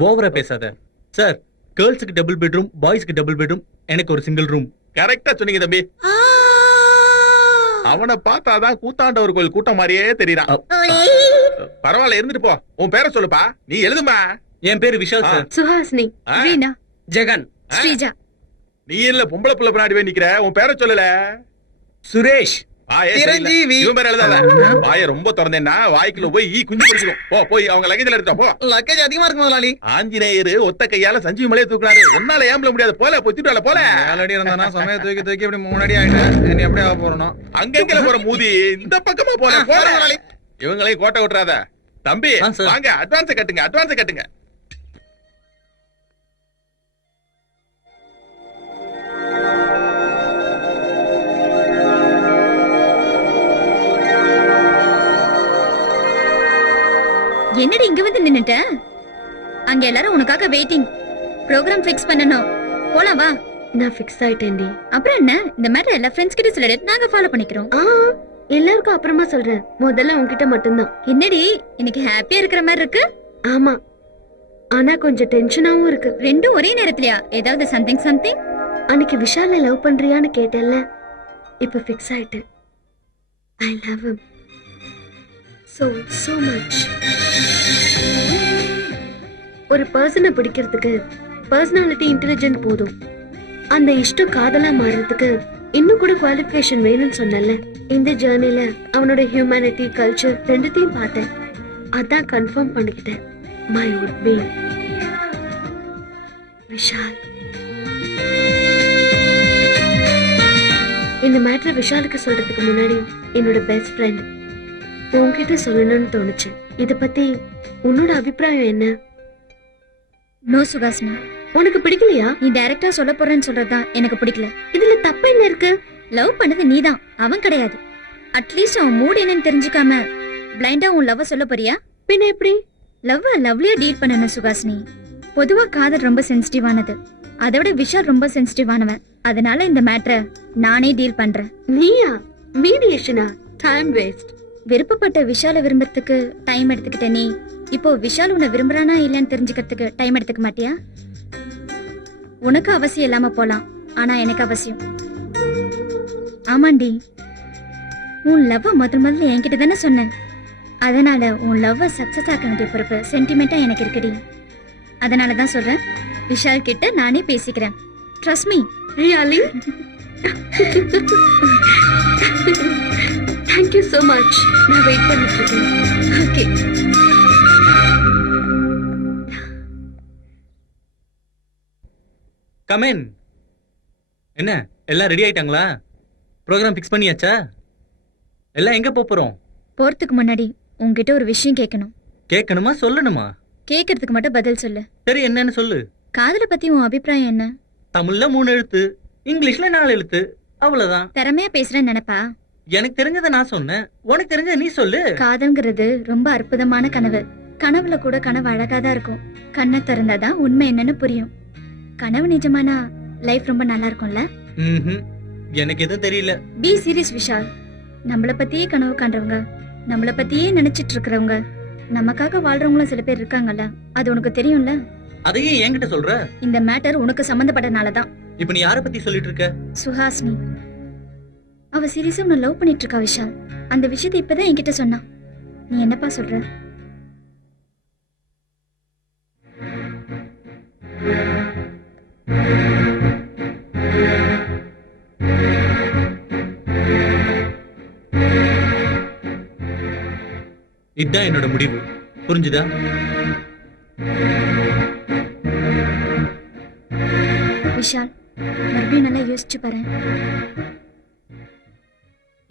ஓவரா பேசாத சார். கேர்ள்ஸுக்கு டபுள் பெட்ரூம், பாய்ஸ்க்கு டபுள் பெட்ரூம், எனக்கு ஒரு சிங்கிள் ரூம். கரெக்டா சொன்னீங்க தம்பி. அவனை பார்த்தாதான் கூத்தாண்டவர் கோயில் கூட்டம் மாதிரியே தெரியறான். பரவாயில்ல, இருந்துட்டு போ. உன் பேரை சொல்லுப்பா, நீ எழுதுமா. என் பேரு விஷால் சார். சுஹாசினி, ரீனா, ஜெகன், ஸ்ரீஜா. நீ இல்ல பொம்பளை புள்ள பின்னாடி போய் நிக்கிற, உன் பேரை சொல்லல. சுரேஷ். சிரஞ்சீவி. இவன் பேர் எழுதாத. வாயை ரொம்ப திறந்தேன்னா வாய்க்குள்ள போய் ஈ குஞ்சு பிடிச்சிடும். போய் அவங்க லக்கேஜ்ல எடுத்தா போ. லக்கேஜ் அதிகமா இருக்கு முதலாளி. ஆஞ்சநேயர் ஒத்த கையால சஞ்சீவி மலையை தூக்குறாரு, உன்னால ஏம்பல முடியாது. போல போய் தூக்கிட்டு போல. ஆல்ரெடி இருந்தானா சமய தூக்கி இப்படி 3 அடி ஆயிட்டேன். நீ அப்படியே போறணும். அங்கங்க போற மூதி இந்த பக்கமா போல. இவங்களையும் கோட்டை விட்டுறாத தம்பி. வாங்க, அட்வான்ஸ் கட்டுங்க. என்னடி இங்க வந்து நின்னுட்ட? அங்க எல்லாரும் உனக்காக வெயிட்டிங். ப்ரோகிராம் ஃபிக்ஸ் பண்ணனும். போலாம் வா. நான் ஃபிக்ஸ் ஆயிட்டேன்டி. அப்புறம் என்ன, இந்த மேட்டர் எல்லா ஃப்ரெண்ட்ஸ் கிட்ட சொல்லிடு, நாங்க ஃபாலோ பண்ணிக்கிறோம். எல்லாருக்கும் அப்புறமா சொல்றேன், முதல்ல உன்கிட்ட மட்டும்தான். என்னடி இன்னைக்கு ஹாப்பியா இருக்கிற மாதிரி இருக்கு? ஆமா, ஆனா கொஞ்சம் டென்ஷனாவும் இருக்கு. ரெண்டும் ஒரே நேரத்துலயா? ஏதாவது சம்திங்? அன்னைக்கு விஷால லவ் பண்றியான்னு கேட்டேன்ல, இப்ப ஃபிக்ஸ் ஆயிட்டேன். I love him so much. ஒரு பர்சனை பிடிக்கிறதுக்கு பர்சனாலிட்டி இன்டெலிஜென்ட் போதும். அந்த இஷ்டம் காதலா மாறுறதுக்கு இன்னும் கூட குவாலிஃபிகேஷன் வேணும்னு சொன்னல. இந்த ஜர்னில அவனோட ஹியூமனிட்டி, கல்ச்சர் ரெண்டுத்தையும் பார்த்தேன். அதான் கன்ஃபார்ம் பண்ணிக்கிட்டேன். My would be Vishal. இந்த மேட்டர் விஷாலுக்கு சொல்றதுக்கு முன்னாடி என்னோட பெஸ்ட் ஃப்ரெண்ட் உன்கிட்ட சொல்லணும்னு தோணுச்சு. இத பத்தி உன்னோட அபிப்பிராயம் என்ன? நோ சுகாசினி, உனக்கு பிடிக்கலையா? நீ டைரக்டா சொல்ல போறேன்னு சொல்றதுதான் எனக்கு பிடிக்கல. இதுல தப்பு என்ன இருக்கு? லவ் பண்ணது நீதான், அவன் கிடையாது. அட்லீஸ்ட் அவன் மூட் என்னன்னு தெரிஞ்சுக்காம பிளைண்டா உன் லவ் சொல்ல போறியா? பின்ன எப்படி? லவ் லவ்லியா டீல் பண்ணணும் சுகாசினி. பொதுவா காதல் ரொம்ப சென்சிட்டிவானது, அதை விட விஷால் ரொம்ப சென்சிட்டிவானவன். அதனால இந்த மேட்டரை நானே டீல் பண்றேன். நீயா? மீடியேஷனா? Time waste. விருப்பப்பட்ட விஷால விரும்புறதுக்கு டைம் எடுத்துக்கிட்ட நீ இப்போ விஷால் உன்னை விரும்புறானா இல்லன்னு தெரிஞ்சுக்கிறதுக்கு டைம் எடுத்துக்க மாட்டியா? உனக்கு அவசியம் இல்லாம போலாம், ஆனா எனக்கு அவசியம். ஆமாண்டி, உன் லவ் முதல்ல என்கிட்ட தானே சொன்னேன். அதனால உன் லவ் சக்சஸ் ஆக்க வேண்டிய பொறுப்பு சென்டிமெண்டா எனக்கு இருக்குடி. அதனால தான் சொல்றேன், விஷால் கிட்ட நானே பேசிக்கிறேன். Trust me. Really? Thank you so much. நான் வெயிட் பண்ணிட்டு இருக்கேன். ஓகே. கமென். என்ன எல்லாம் ரெடி ஆயிட்டாங்களா? ப்ரோக்ராம் ஃபிக்ஸ் பண்ணியாச்சா? எல்லாம் எங்க போறோம்? போறதுக்கு முன்னாடி உன்கிட்ட ஒரு விஷயம் கேட்கணும். கேட்கணுமா சொல்லணுமா? கேட்கறதுக்கு மட்டும் பதில் சொல்லு. சரி, என்னன்னு சொல்லு. காதலை பத்தி உன் அபிப்பிராயம் என்ன? தமிழ்ல 3 எழுத்து, இங்கிலீஷ்ல 4 எழுத்து, அவ்வளவுதான். திறமையா பேசுறேன்னு நினைப்பா? எனக்கு தெரிஞ்சதை நான் சொன்னேன், உனக்கு தெரிஞ்சதை நீ சொல்லு. காதல்ங்கிறது ரொம்ப அற்புதமான கனவு. கனவுல கூட கனவு அழகாதான் இருக்கும். கண்ணை திறந்தாதான் உண்மை என்னன்னு புரியும். கனவு நிஜமானா லைஃப் ரொம்ப நல்லா இருக்கும்ல? ம்ஹும். எனக்கு எதுவும் தெரியல. Be serious Vishal. நம்மள பத்தியே கனவு காண்றவங்க, நம்மள பத்தியே நினைச்சிட்டு இருக்கிறவங்க, நமக்காக வாழ்றவங்களும் சில பேர் இருக்காங்கல்ல, அது உனக்கு தெரியும்ல? அதையே என்கிட்ட சொல்ற? இந்த மேட்டர் உனக்கு சம்பந்தப்பட்டனாலதான். இப்ப நீ யார பத்தி சொல்லிட்டு இருக்க? சுஹாசினி. அவ சீரியஸா உன்னை லவ் பண்ணிட்டு இருக்கா விஷால். அந்த விஷயத்தை இப்பதான் என்கிட்ட சொன்னா. நீ என்னப்பா சொல்ற? இதுதான் என்னோட முடிவு, புரிஞ்சுதா? விஷால், மறுபடியும் நல்லா யோசிச்சு பாரு.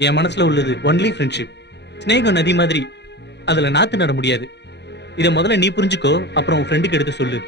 என் மனசுல உள்ளது ஒன்லி ஃப்ரெண்ட்ஷிப். ஸ்நேகம் நதி மாதிரி, அதுல நாத்து நட முடியாது. இத முதல்ல நீ புரிஞ்சுக்கோ, அப்புறம் உன் ஃப்ரெண்டுக்கு எடுத்து சொல்லு.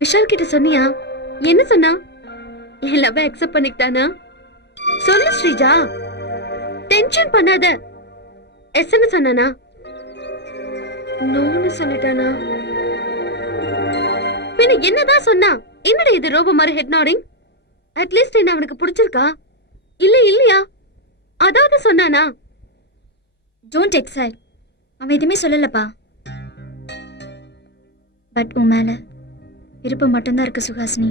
விஷால் கிட்ட சொன்னியா? என்ன சொன்னா? என் லவ் அக்செப்ட் பண்ணிட்டானா? சொல்லு ஸ்ரீஜா, டென்ஷன் பண்ணாத. எஸ்ன்னு சொன்னானா? நோன்னு சொல்லிட்டானா? பின்ன என்னதான் சொன்னா? என்னடா இது ரோபோ மாதிரி ஹெட் நாடிங்? அட்லீஸ்ட் என்ன அவனுக்கு பிடிச்சிருக்கா இல்ல இல்லையா அதாவது சொன்னானா? Don't excite. அவன் எதுவுமே சொல்லலப்பா. பட் உன் மேல விருப்பம் மட்டும்தான் இருக்கு சுஹாசினி.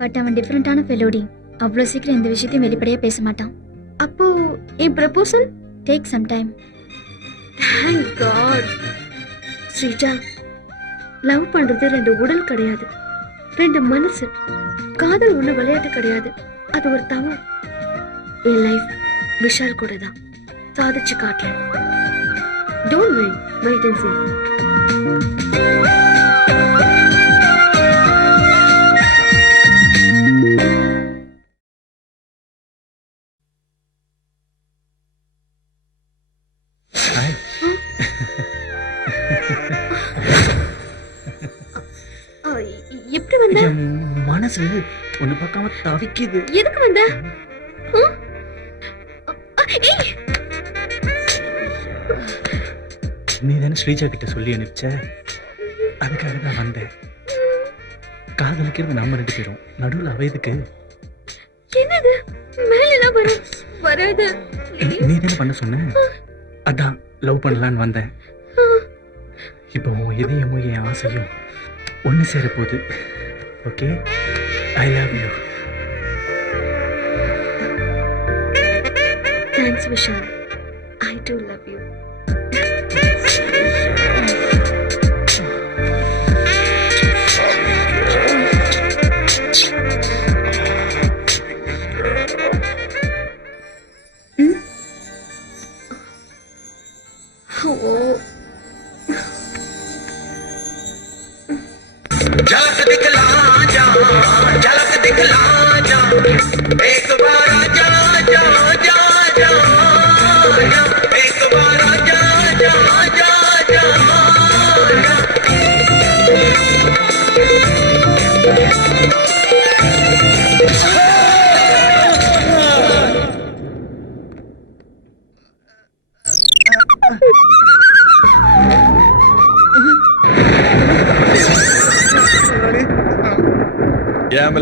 பட் அவன் டிஃபரெண்டான ஃபெலோடி. அவ்வளோ சீக்கிரம் இந்த விஷயத்தையும் வெளிப்படையா பேச மாட்டான். அப்போ என் proposal take some time. Thank God. Sreeja, love பண்றது 2 உடல் கிடையாது, 2 மனசு. காதல் ஒண்ணு விளையாட்டு கிடையாது, அது ஒரு தவம். என் லைஃப் விஷால் கூட தான். சாதிச்சு காட்டுறேன். Don't wait and see. எப்படி வந்த? என் மனசு ஒண்ணு பார்க்காம தவிக்குது. எதுக்கு வந்த? நீ தானே ஸ்ரீஜா கிட்ட சொல்லி அனுப்பிச்ச, அதுக்காக தான் வந்தேன். காதலிக்கிறது நம்ம 2 பேரும், நடுவில் அவயதுக்கு. என்னது மேலெல்லாம் வராது? நீ தானே பண்ண சொன்ன, அதான் லவ் பண்ணலான்னு வந்தேன். இப்போ உன் இதயமும் என் ஆசையும் ஒன்று சேர போகுது. Okay, I love you. Thanks Vishal, I to love you. झलक दिखला जा, झलक दिखला जा, एक बार जा जा जा जा जा, एक बार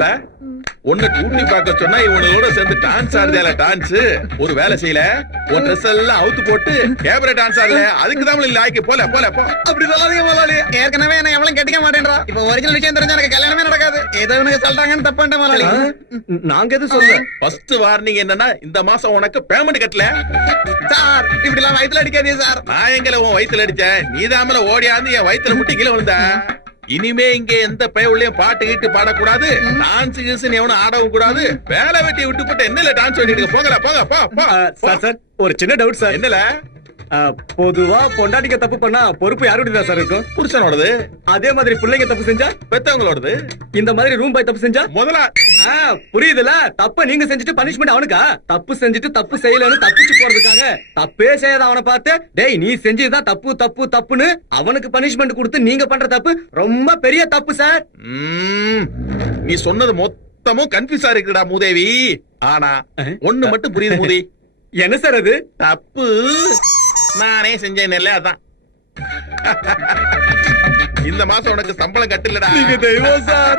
விமல உன்னை டூட்டி பார்க்க சொன்னா இவனோட சேர்ந்து டான்ஸ் ஆடுதியால டான்ஸ் ஒரு வேலை செய்யல ஒரு ட்ரெஸ் எல்லாம் அவுத்து போட்டு கேபரே டான்ஸ் ஆடல அதுக்கு தான் இல்ல ஆய்க்கு போல போல போ. அப்படி சொல்லாதீங்க முதலாளி. ஏற்கனவே என்ன எவ்வளவு கட்டிக்க மாட்டேன்றா. இப்ப ஒரிஜினல் விஷயம் தெரிஞ்சா எனக்கு கல்யாணமே நடக்காது. ஏதோ இவனுக்கு சொல்றாங்கன்னு தப்பாண்ட முதலாளி. நாங்க எது சொல்ல. ஃபர்ஸ்ட் வார்னிங் என்னன்னா இந்த மாசம் உனக்கு பேமெண்ட் கட்டல சார். இப்படி எல்லாம் வயித்துல அடிக்காதீங்க சார். நான் எங்கல உன் வயித்துல அடிச்சேன் நீதாமல ஓடியாந்து என் வயித்துல முட்டி கீழே விழுந்த. இனிமே இங்க எந்த பயவுலயும் பாட்டு கீட்டு பாடக்கூடாது டான்ஸ் கீஸ் எவனும் ஆடவும் கூடாது. வேலை வெட்டி விட்டு போட்டு என்னல டான்ஸ் பண்ணிட்டு போகல போக போ போ. சார் சார் ஒரு சின்ன டவுட் சார். என்னல பொதுவா பொண்டாட்டிக்க தப்பு பண்ணா பொறுப்பு யாருடைய சார் இருக்கும்? புருஷனோடது. அதே மாதிரி பிள்ளைங்க தப்பு செஞ்சா பெத்தவங்களோடது. இந்த மாதிரி ரூம் பாய் தப்பு செஞ்சா முதல்ல புரியுதுல. தப்ப நீங்க செஞ்சுட்டு பனிஷ்மெண்ட் அவனுக்கா? தப்பு செஞ்சுட்டு தப்பு செய்யலன்னு தப்பிச்சு போறதுக்காக தப்பே செய்யாத அவனை பார்த்து டேய் நீ செஞ்சதுதான் தப்பு தப்பு தப்புன்னு அவனுக்கு பனிஷ்மெண்ட் கொடுத்து நீங்க பண்ற தப்பு ரொம்ப பெரிய தப்பு சார். நீ சொன்னது மொத்தமும் கன்ஃபியூஸா இருக்குடா மூதேவி. ஆனா ஒண்ணு மட்டும் புரியுது மூதி. என்ன சார் அது? தப்பு நானே செஞ்சேன் அதான். இந்த மாசம் உனக்கு சம்பளம் கட்டலடா. நீங்க தெய்வம் சார்.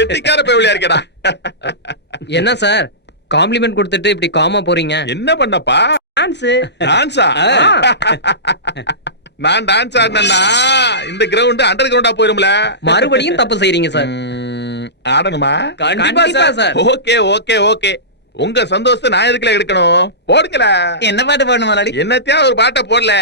எட்டிக்கார பயவுளியா இருக்கடா. என்ன சார் காம்ப்ளிமெண்ட் கொடுத்துட்டு இப்படி காமா போறீங்க? என்ன பண்ணப்பா? டான்ஸ். டான்ஸா? நான் டான்ஸ் ஆடினா இந்த கிரவுண்ட் அண்டர் கிரவுண்டா போயிரும்ல. மறுபடியும் தப்பு செய்றீங்க சார். ஆடணுமா? கண்டிப்பா சார். Okay okay okay. உங்க சந்தோஷத்தை நான் எதுக்குல எடுக்கணும்? போடுங்கள. என்ன பாட்டு பாடணும் முதலாளி? என்னத்தையா ஒரு பாட்டை போடல.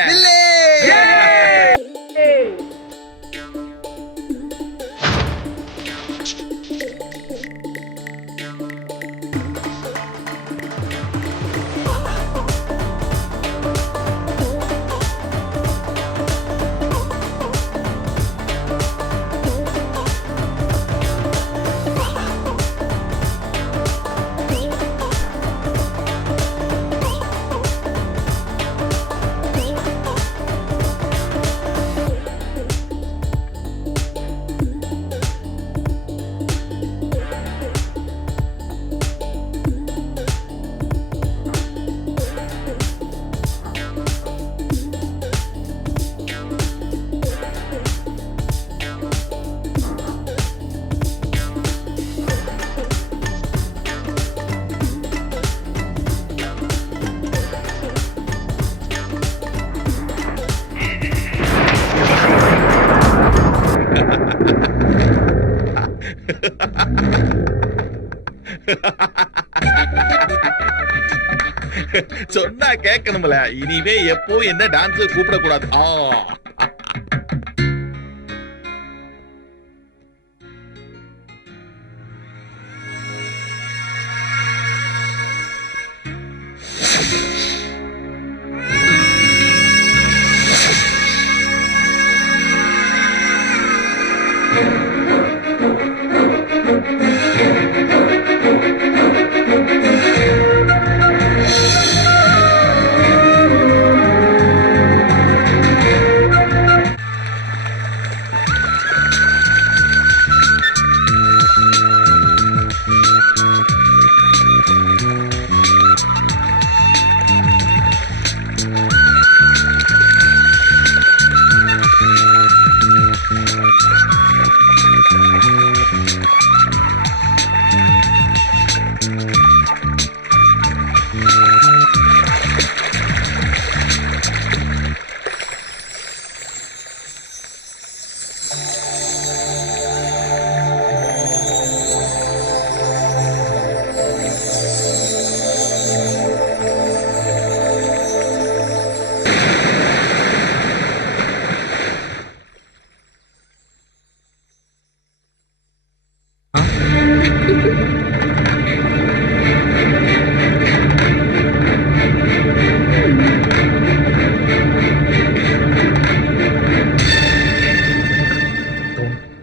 சொன்னா கேட்கணும்ல. இனிமே எப்போ என்ன டான்ஸ் கூப்பிட கூடாது.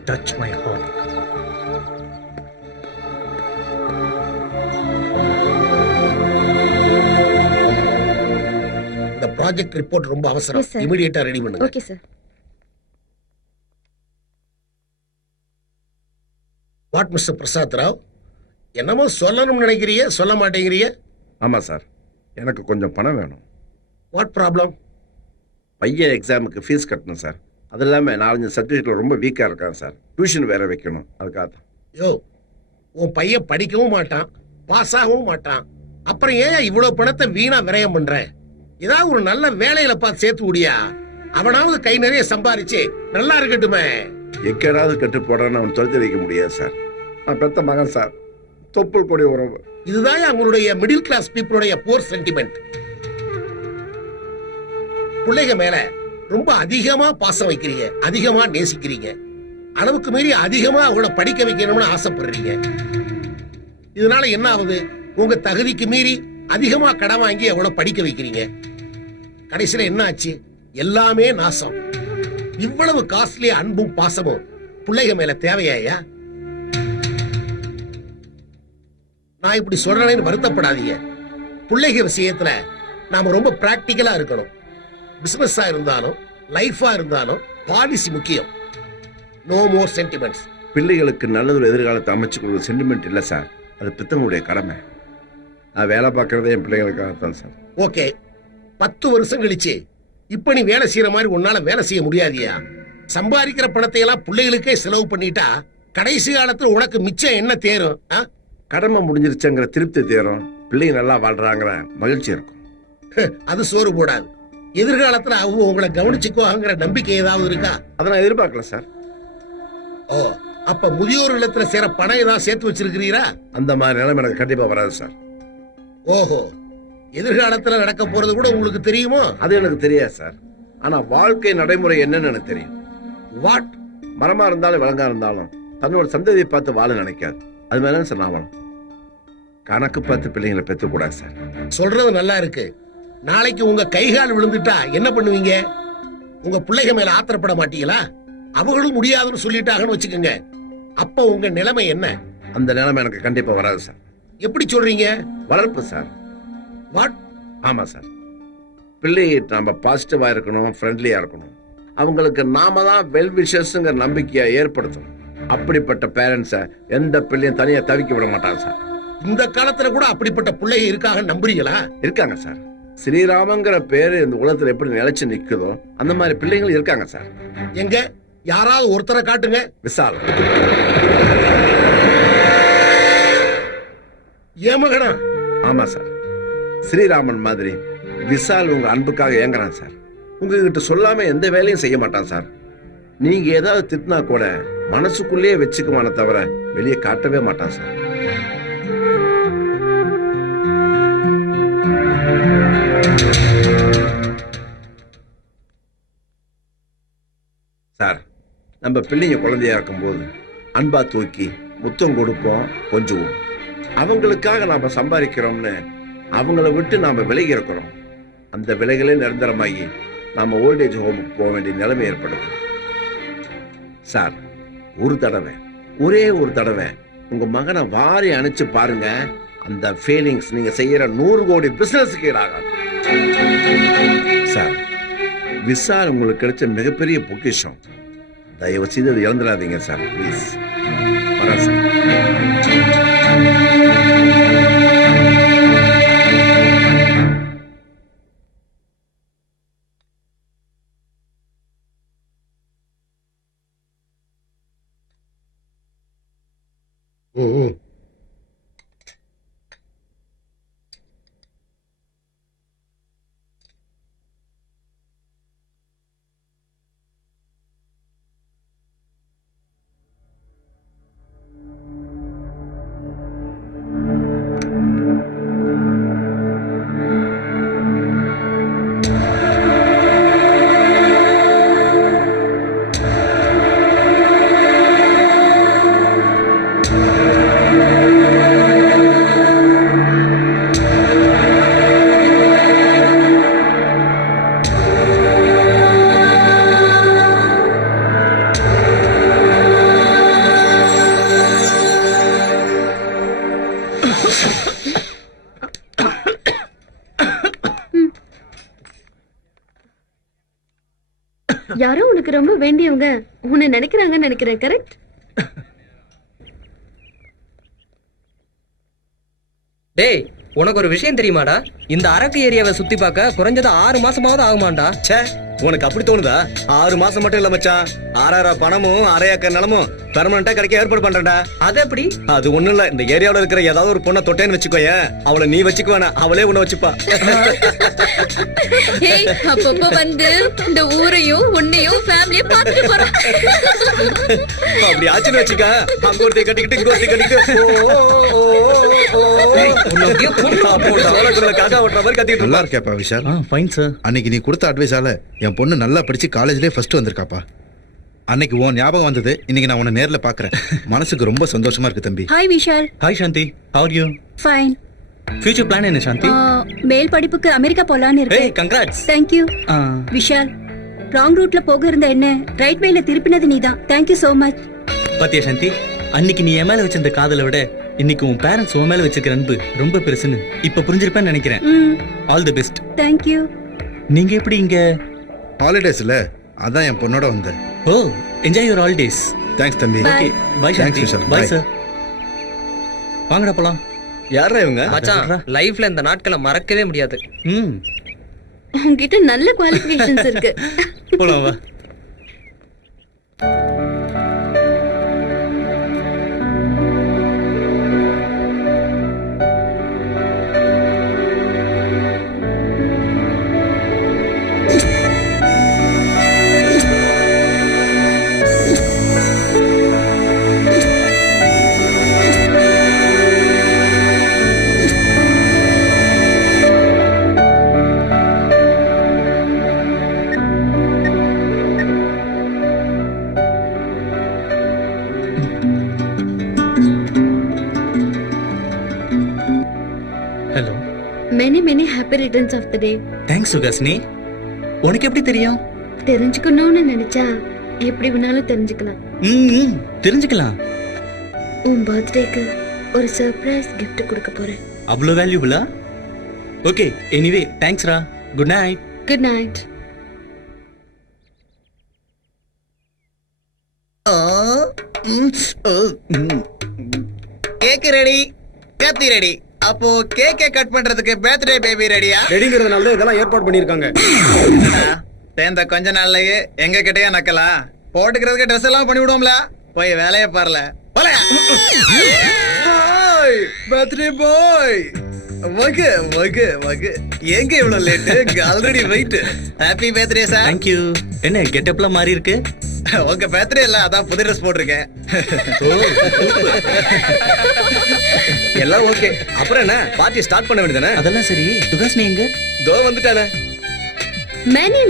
Touch my heart. இந்த ப்ராஜெக்ட் ரிப்போர்ட் ரொம்ப அவசரம். Yes, sir. இமிடியேட்டா ரெடி பண்ணுங்க. Okay sir. What mister Prasad Rao, என்னமோ சொல்லணும்னு நினைக்கிறீங்க, சொல்ல மாட்டேங்கிறீங்க. ஆமா சார், எனக்கு கொஞ்சம் பணம் வேணும். What problem? பையன் எக்ஸாமுக்கு ஃபீஸ் கட்டணும் சார். அது இல்லாமல் 4-5 சப்ஜெக்டில் ரொம்ப வீக்காக இருக்கான் சார். டியூஷன் வேற வைக்கணும். அதுக்காக யோ, உன் பையன் படிக்கவும் மாட்டான், பாஸ் ஆகவும் மாட்டான். அப்புறம் ஏன் இவ்வளவு பணத்தை வீணா விரயம் பண்ற? ஏதாவது ஒரு நல்ல வேலையில பார்த்து சேர்த்து விடியா. அவனாவது கை நிறைய சம்பாரிச்சு நல்லா இருக்கட்டுமே. எக்கேடாவது கட்டு போடுறான்னு அவன் துரத்தி வைக்க முடியாது சார். நான் பெத்த மகன் சார், தொப்புள் கொடி உறவு. இதுதான் அவங்களுடைய மிடில் கிளாஸ் பீப்புளுடைய போர் சென்டிமெண்ட். பிள்ளைங்க மேல ரொம்ப அதிகமா பாசம் வைக்கிறீங்க, அதிகமா நேசிக்கிறீங்க, அளவுக்கு மீறி அதிகமா அவங்கள படிக்க வைக்கணும்னு ஆசைப்படுறீங்க. இதனால என்ன ஆகுது? உங்க தகுதிக்கு மீறி அதிகமா கடன் வாங்கி அவங்கள படிக்க வைக்கிறீங்க. கடைசியில என்ன ஆச்சு? எல்லாமே நாசம். இவ்வளவு காஸ்ட்லி அன்பும் பாசமும் பிள்ளைங்க மேல தேவையா? நான் இப்படி சொல்றேன்னு வருத்தப்படாதீங்க. பிள்ளைங்க விஷயத்துல நாம ரொம்ப பிராக்டிக்கலா இருக்கணும். பிசினஸா இருந்தாலும் லைஃபா இருந்தாலும் பாலிசி முக்கியம். No more sentiments. பிள்ளைகளுக்கு நல்லதொரு எதிர்காலத்தை அமைச்சு கொடுக்குற சென்டிமெண்ட் இல்லை சார், அது பித்தனுடைய கடமை. நான் வேலை பார்க்கறதே என் பிள்ளைகளுக்காகத்தான் சார். ஓகே, 10 வருஷம் கழிச்சு இப்ப நீ வேலை செய்யற மாதிரி உன்னால வேலை செய்ய முடியாதியா? சம்பாதிக்கிற பணத்தை எல்லாம் பிள்ளைகளுக்கே செலவு பண்ணிட்டா கடைசி காலத்துல உனக்கு மிச்சம் என்ன தேரும்? கடமை முடிஞ்சிருச்சுங்கிற திருப்தி தேரும், பிள்ளைங்க நல்லா வாழ்றாங்கிற மகிழ்ச்சி இருக்கும். அது சோறு போடாது. எதிர்காலத்துல அவங்க உங்களை கவனிச்சுக்குவாங்கிற நம்பிக்கை ஏதாவது இருக்கா? அதை நான் எதிர்பார்க்கல சார். ஓ, அப்ப முதியோர் இல்லத்துல சேர பணம் ஏதாவது சேர்த்து வச்சிருக்கிறீரா? அந்த மாதிரி நிலைமை எனக்கு கண்டிப்பா வராது சார். ஓஹோ, எதிர்காலத்துல நடக்க போறது கூட உங்களுக்கு தெரியுமோ? அது எனக்கு தெரியாது சார். ஆனா வாழ்க்கை நடைமுறை என்னன்னு எனக்கு தெரியும். வாட்? மரமா இருந்தாலும் விலங்கா இருந்தாலும் தன்னோட சந்ததியை பார்த்து வாழ நினைக்காது. அது மாதிரி சார் நான் வாழும். கணக்கு பார்த்து பிள்ளைங்களை பெற்று கூடாது சார். சொல்றது நல்லா இருக்கு. நாளைக்கு உங்க கைகால் விழுந்துட்டா என்ன பண்ணுவீங்க? உங்க பிள்ளைங்க மேல ஆத்திரப்பட மாட்டீங்களா? அவங்களும் முடியாதுன்னு சொல்லிட்டாங்கன்னு வச்சுக்கோங்க, அப்ப உங்க நிலைமை என்ன? அந்த நிலைமை எனக்கு கண்டிப்பா வராது சார். எப்படி சொல்றீங்க? வளர்ப்பு சார். வாட்? ஆமா சார். பிள்ளை நம்ம பாசிட்டிவா இருக்கணும், ஃப்ரெண்ட்லியா இருக்கணும். அவங்களுக்கு நாம தான் வெல் விஷஸ்ங்கிற நம்பிக்கையை ஏற்படுத்தணும். அப்படிப்பட்ட பேரண்ட்ஸை எந்த பிள்ளையும் தனியா தவிக்க விட மாட்டாங்க சார். இந்த காலத்துல கூட அப்படிப்பட்ட பிள்ளைங்க இருக்காங்க, நம்புறீங்களா? இருக்காங்க சார். ஸ்ரீராமங்கிற பேரு இந்த உலகத்துல எப்படி நிலைச்சு நிக்குதோ அந்த மாதிரி பிள்ளைங்களும் இருக்காங்க சார். எங்க யாராவது ஒருத்தரை காட்டுங்க. விசால். ஏமகனா? ஆமா சார். ஸ்ரீராமன் மாதிரி விசால் உங்க அன்புக்காக ஏங்குறான் சார். உங்ககிட்ட சொல்லாம எந்த வேலையும் செய்ய மாட்டான் சார். நீங்க ஏதாவது திட்டினா கூட மனசுக்குள்ளேயே வச்சுக்குவான தவிர வெளியே காட்டவே மாட்டான் சார். சார், நம்ம பிள்ளைங்க குழந்தையா இருக்கும்போது அன்பா தூக்கி முத்தம் கொடுப்போம், கொஞ்சுவோம். அவங்களுக்காக நாம சம்பாதிக்கிறோம்னு அவங்கள விட்டு நாம விலகி இருக்கிறோம். அந்த விலைகளே நிரந்தரமாகி நாம ஓல்டேஜ் ஹோமுக்கு போக வேண்டிய நிலைமை ஏற்படுது சார். ஒரு தடவை, ஒரே ஒரு தடவை உங்க மகனை வாரி அணைச்சு பாருங்க. அந்த ஃபீலிங்ஸ் நீங்க செய்யற 100 கோடி பிசினஸ்க்கு ஈடாகாது சார். விசால் உங்களுக்கு கிடைச்ச மிகப்பெரிய பொக்கிஷம். தயவு செய்து அதை இழந்துடாதீங்க சார், ப்ளீஸ். வரேன் சார். யாரோ உனக்கு ரொம்ப வேண்டியவங்க உன்னை நினைக்கிறாங்கன்னு நினைக்கிறேன். கரெக்ட்? டேய், உனக்கு ஒரு விஷயம் தெரியுமாடா? இந்த அரக்கு ஏரியாவை சுத்தி பார்க்க குறைஞ்சது 6 மாசமாவது ஆகுமாண்டா. ச்சே, உனக்கு அப்படி தோணுதா? 6 மாசம் மட்டும் இல்ல மச்சான், 6,000 பணமும் 1/2 ஏக்கர் நிலமும் பெர்மனண்டா கிடைக்க ஏற்பாடு பண்றேன்டா. அது எப்படி? அது ஒண்ணும் இல்ல, இந்த ஏரியாவுல இருக்கிற ஏதாவது ஒரு பொண்ணை தொட்டேன்னு வச்சுக்கோய, அவளை நீ வச்சுக்க வேணாம், அவளே உன்னை வச்சுப்பா. ஏய், அப்பப்போ வந்து இந்த ஊரையும் உன்னையும் ஃபேமிலியை பார்த்துட்டு போறோம். அப்படி ஆச்சுன்னு வச்சுக்க, அங்க ஒருத்தையும் கட்டிக்கிட்டு இங்க ஒருத்தையும் கட்டிக்கிட்டு காக்கா ஓட்டுற மாதிரி கத்திட்டு நல்லா இருக்கா. இருக்கேப்பா விஷால். Fine sir. அன்னைக்கு நீ கொடுத்த அட்வைஸால என் பொண்ணு நல்லா படிச்சு காலேஜ்லயே ஃபர்ஸ்ட் வந்திருக்காப்பா. அன்னைக்கு உன் ஞாபகம் வந்தது, இன்னைக்கு நான் உன்னை நேர்ல பாக்குறேன். மனசுக்கு ரொம்ப சந்தோஷமா இருக்கு தம்பி. Hi Vishal. Hi Shanti, how are you? Fine. Future plan என்ன சாந்தி? மேல் படிப்புக்கு அமெரிக்கா போலான்னு ஏய், congrats. Thank you Vishal. Wrong ரூட்ல போக இருந்த என்ன ரைட் வேல திருப்பினது நீதான். Thank you so much. பாத்தியா சாந்தி, அன்னைக்கு நீ என் மேல வச்சிருந்த காதலை விட இன்னைக்கு உன் பேரண்ட்ஸ் உன் மேல வச்சிருக்கிற அன்பு ரொம்ப பெருசுன்னு இப்ப புரிஞ்சிருப்பேன்னு நினைக்கிறேன். All the best. Thank you. நீங்க எப்படி இங்க? ஹாலிடேஸ்ல அதான் என் பொண்ணோட வந்தேன். Oh, enjoy your holidays. Thanks தம்பி. Okay, bye Thanks, Shanti. Vishal. Bye Bye. Sir. வாங்கடா போலாம். யாரா இவங்க? மச்சான், லைஃப்ல இந்த நாட்களை மறக்கவே முடியாது. உன்கிட்ட நல்ல குவாலிஃபிகேஷன்ஸ் இருக்கு. போலாம் வா. Hello. many happy returns of the day. Thanks Suhasini. உனக்கு எப்படி தெரியும்? தெரிஞ்சுக்கணும்னு நினைச்சா எப்படி வேணாலும் தெரிஞ்சுக்கலாம். தெரிஞ்சுக்கலாம். உன் பர்த்டேக்கு ஒரு சர்ப்ரைஸ் gift கொடுக்க போறேன். அவ்வளவு வேல்யூபிளா? ஓகே, எனிவே தேங்க்ஸ் ரா. Good night. Good night. Cake ready, கத்தி ரெடி. அப்போ கேக்கை கட் பண்றதுக்கு பர்த்டே பேபி ரெடியா? ரெடிங்கிறதுனால தான் இதெல்லாம் ஏற்பாடு பண்ணிருக்காங்க. சேர்ந்த கொஞ்ச நாள்லயே எங்க கிட்டயா நக்கலா? போட்டுக்கிறதுக்கு ட்ரெஸ் எல்லாம் பண்ணி விடுவோம்ல. போய் வேலையை பாருல. பர்த்டே பாய், வகு வகு வகு. எங்க இவ்வளவு late? Already wait. Happy birthday sir. Thank you. என்ன கெட்டப்லாம் மாறி இருக்கு? உங்க பர்த்டே இல்ல, அதான் புது ட்ரெஸ் போட்டிருக்கேன். எல்லாம் ஓகே, அப்புறம் என்ன, பார்ட்டி ஸ்டார்ட் பண்ண வேண்டியதானே? அதெல்லாம் சரி, சுகாசினி எங்க? தோ வந்துட்டானே.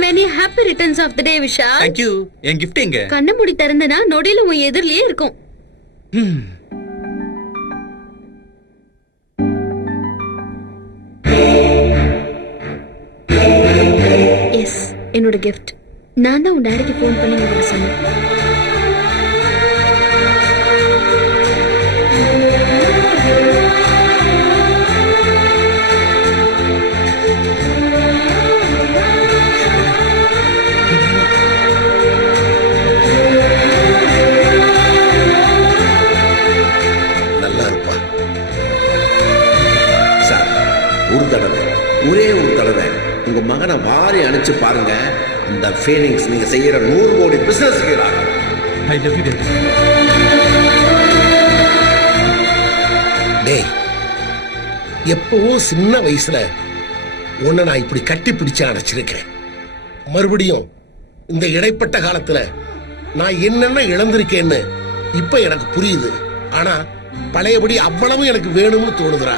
many happy returns of the day Vishal. Thank you. N gift எங்க? கண்ண மூடி திறந்தனா நொடியில உன் எதிரிலேயே இருக்கும். எஸ், என்னோட gift. நான் தான் உன் டாடிக்கு ஃபோன் பண்ணி வர சொன்னேன். நல்லா இருப்பா சார். ஒரு தடவை, ஒரே ஒரு தடவை உங்க மகனை வாரி அணைச்சு பாருங்க. அந்த ஃபீலிங்ஸ் நீங்க செய்யற 100 கோடி பிசினஸ் ஆகும். ஐ லவ் யூ டாடி. டேய், எப்பவோ சின்ன வயசுல உன்னை நான் இப்படி கட்டி பிடிச்சு அணைச்சிருக்கேன். மறுபடியும் இந்த இடைப்பட்ட காலத்துல நான் என்னென்ன இழந்திருக்கேன்னு இப்ப எனக்கு புரியுது. ஆனா பழையபடி அவ்வளவு எனக்கு வேணும்னு தோணுதுடா.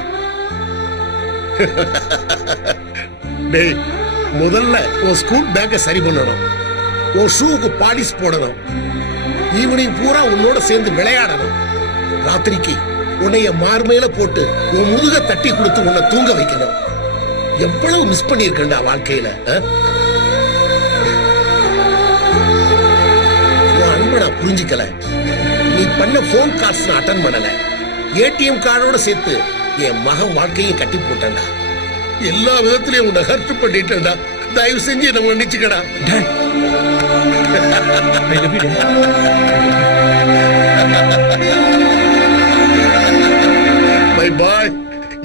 டேய், முதல்ல உன் ஸ்கூல் பேக்கை சரி பண்ணணும், உன் ஷூக்கு பாலிஷ் போடணும், ஈவினிங் பூரா உன்னோட சேர்ந்து விளையாடணும், ராத்திரிக்கு உன்னைய மார்மையில போட்டு உன் முதுக தட்டி கொடுத்து உன்னை தூங்க வைக்கணும். எவ்வளவு மிஸ் பண்ணியிருக்கேன்டா வாழ்க்கையில. உன் அன்பை நான் புரிஞ்சுக்கல. நீ பண்ண போன் கால்ஸ் நான் அட்டன் பண்ணல. ஏடிஎம் கார்டோட சேர்த்து என் மகன் வாழ்க்கையை கட்டி போட்டேன்டா. எல்லா விதத்திலையும் உன்னை ஹர்ட் பண்ணிட்டேன்டா. தயவு செஞ்சு என்ன மன்னிச்சுக்கடா. I love you daddy. My boy,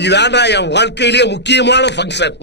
இதாண்டா என் வாழ்க்கையிலேயே முக்கியமான ஃபங்க்ஷன்.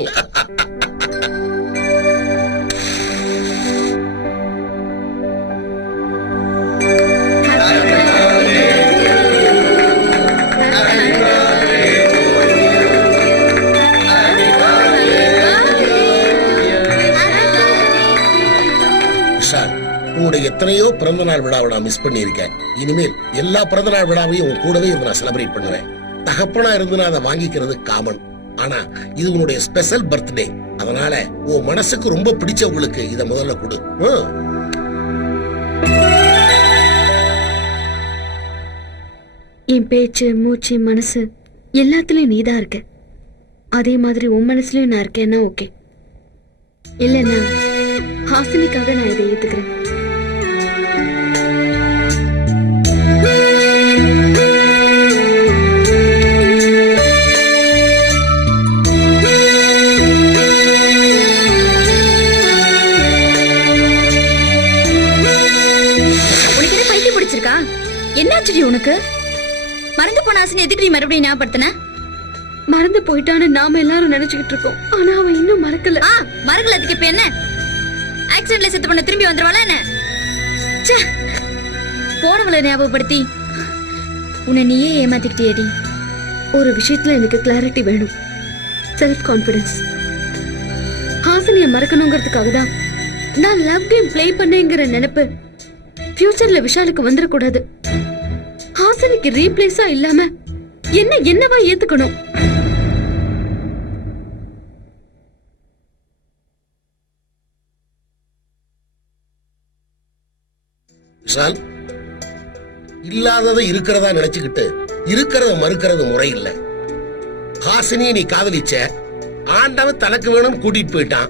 எத்தனையோ பிறந்த நாள் விழாவை நான் மிஸ் பண்ணியிருக்கேன். இனிமேல் எல்லா பிறந்த நாள் விழாவையும் உன் கூடவே இருந்து நான் செலிப்ரேட் பண்ணுவேன். தகப்பனா இருந்து நான் அதை வாங்கிக்கிறது காமன். ஆனா இது உன்னுடைய ஸ்பெஷல் பர்த்டே. அதனால உன் மனசுக்கு ரொம்ப பிடிச்சவங்களுக்கு இத முதல்ல கொடு. என் பேச்சு, மூச்சு, மனசு எல்லாத்துலயும் நீதான் இருக்க. அதே மாதிரி உன் மனசுலயும் நான் இருக்கேன்னா ஓகே. இல்லைன்னா ஹாசினிக்காக நான் இதை ஏத்துக்கிறேன். உனக்கு என்ன பைத்தியம் பிடிச்சிருக்கா? என்னாச்சுடி உனக்கு? மறந்து போன ஆசை எதுக்கு மறுபடியும் ஞாபகப்படுத்தின? மறந்து போயிட்டான்னு நாம எல்லாரும் நினைச்சுக்கிட்டு இருக்கோம். ஆனா அவன் இன்னும் மறக்கல. மறக்கல. அதுக்கு இப்ப என்ன? ஆக்சிடென்ட்ல செத்து பண்ண திரும்பி வந்துருவாளா என்ன? போனவளை ஞாபகப்படுத்தி உன்னை நீயே ஏமாத்திக்கிட்டேடி. ஒரு விஷயத்துல எனக்கு கிளாரிட்டி வேணும். Self confidence. ஹாசினிய மறக்கணுங்கிறதுக்காக தான் நான் லவ் கேம் பிளே பண்ணேங்கிற நினைப்பு ஃபியூச்சர்ல விஷாலுக்கு வந்துடக்கூடாது. ஹாசினிக்கு ரீப்ளேஸா இல்லாம என்னவா ஏத்துக்கணும். விஷால், இல்லாததை இருக்கிறதா நினைச்சுக்கிட்டு இருக்கிறத மறுக்கிறது முறை இல்ல. ஹாசினியை நீ காதலிச்ச, ஆண்டவன் தனக்கு வேணும்னு கூட்டிட்டு போயிட்டான்.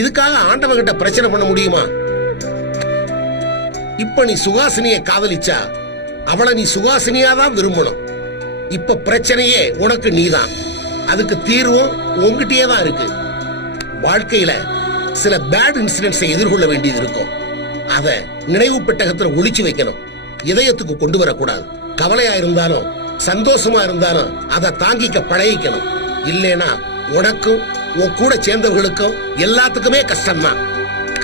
இதுக்காக ஆண்டவன் கிட்ட பிரச்சனை பண்ண முடியுமா? இப்ப நீ சுகாசினியை காதலிச்சா அவளை நீ சுகாசினியாதான் விரும்பணும். இப்ப பிரச்சனையே உனக்கு நீதான். அதுக்கு தீர்வும் உங்ககிட்டயே தான் இருக்கு. வாழ்க்கையில சில பேட் இன்சிடென்ட்ஸை எதிர்கொள்ள வேண்டியது இருக்கும். அத நினைவு பெட்டகத்துல ஒளிச்சு வைக்கணும். இதயத்துக்கு கொண்டு வரக்கூடாது. கவலையா இருந்தாலும் சந்தோஷமா இருந்தாலும் அதை தாங்கிக்க பழகிக்கணும். இல்லைனா உனக்கும் உன் கூட சேர்ந்தவர்களுக்கும் எல்லாத்துக்குமே கஷ்டம்தான்.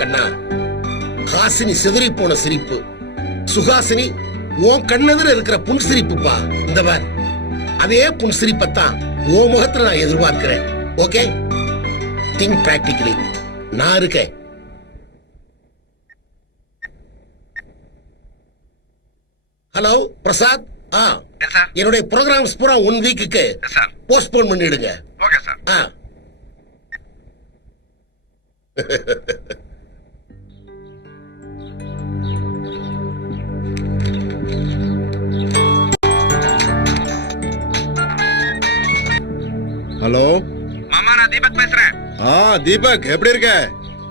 கண்ணா, ஹாசினி சிதறி போன சிரிப்பு, சுகாசினி உன் கண்ணெதிர இருக்கிற புன்சிரிப்புப்பா. இந்த மாதிரி அதே புன்சிரிப்பத்தான் உன் முகத்துல நான் எதிர்பார்க்கிறேன். Okay, think practically. நான் இருக்கேன். ஹலோ பிரசாத். என்னுடைய ப்ரோக்ராம்ஸ் பூரா 1 வீக்குக்கு போஸ்ட்போன் பண்ணிடுங்க. Okay sir. ஹலோ மாமா, நான் தீபக் பேசுறேன். தீபக், எப்படி இருக்க?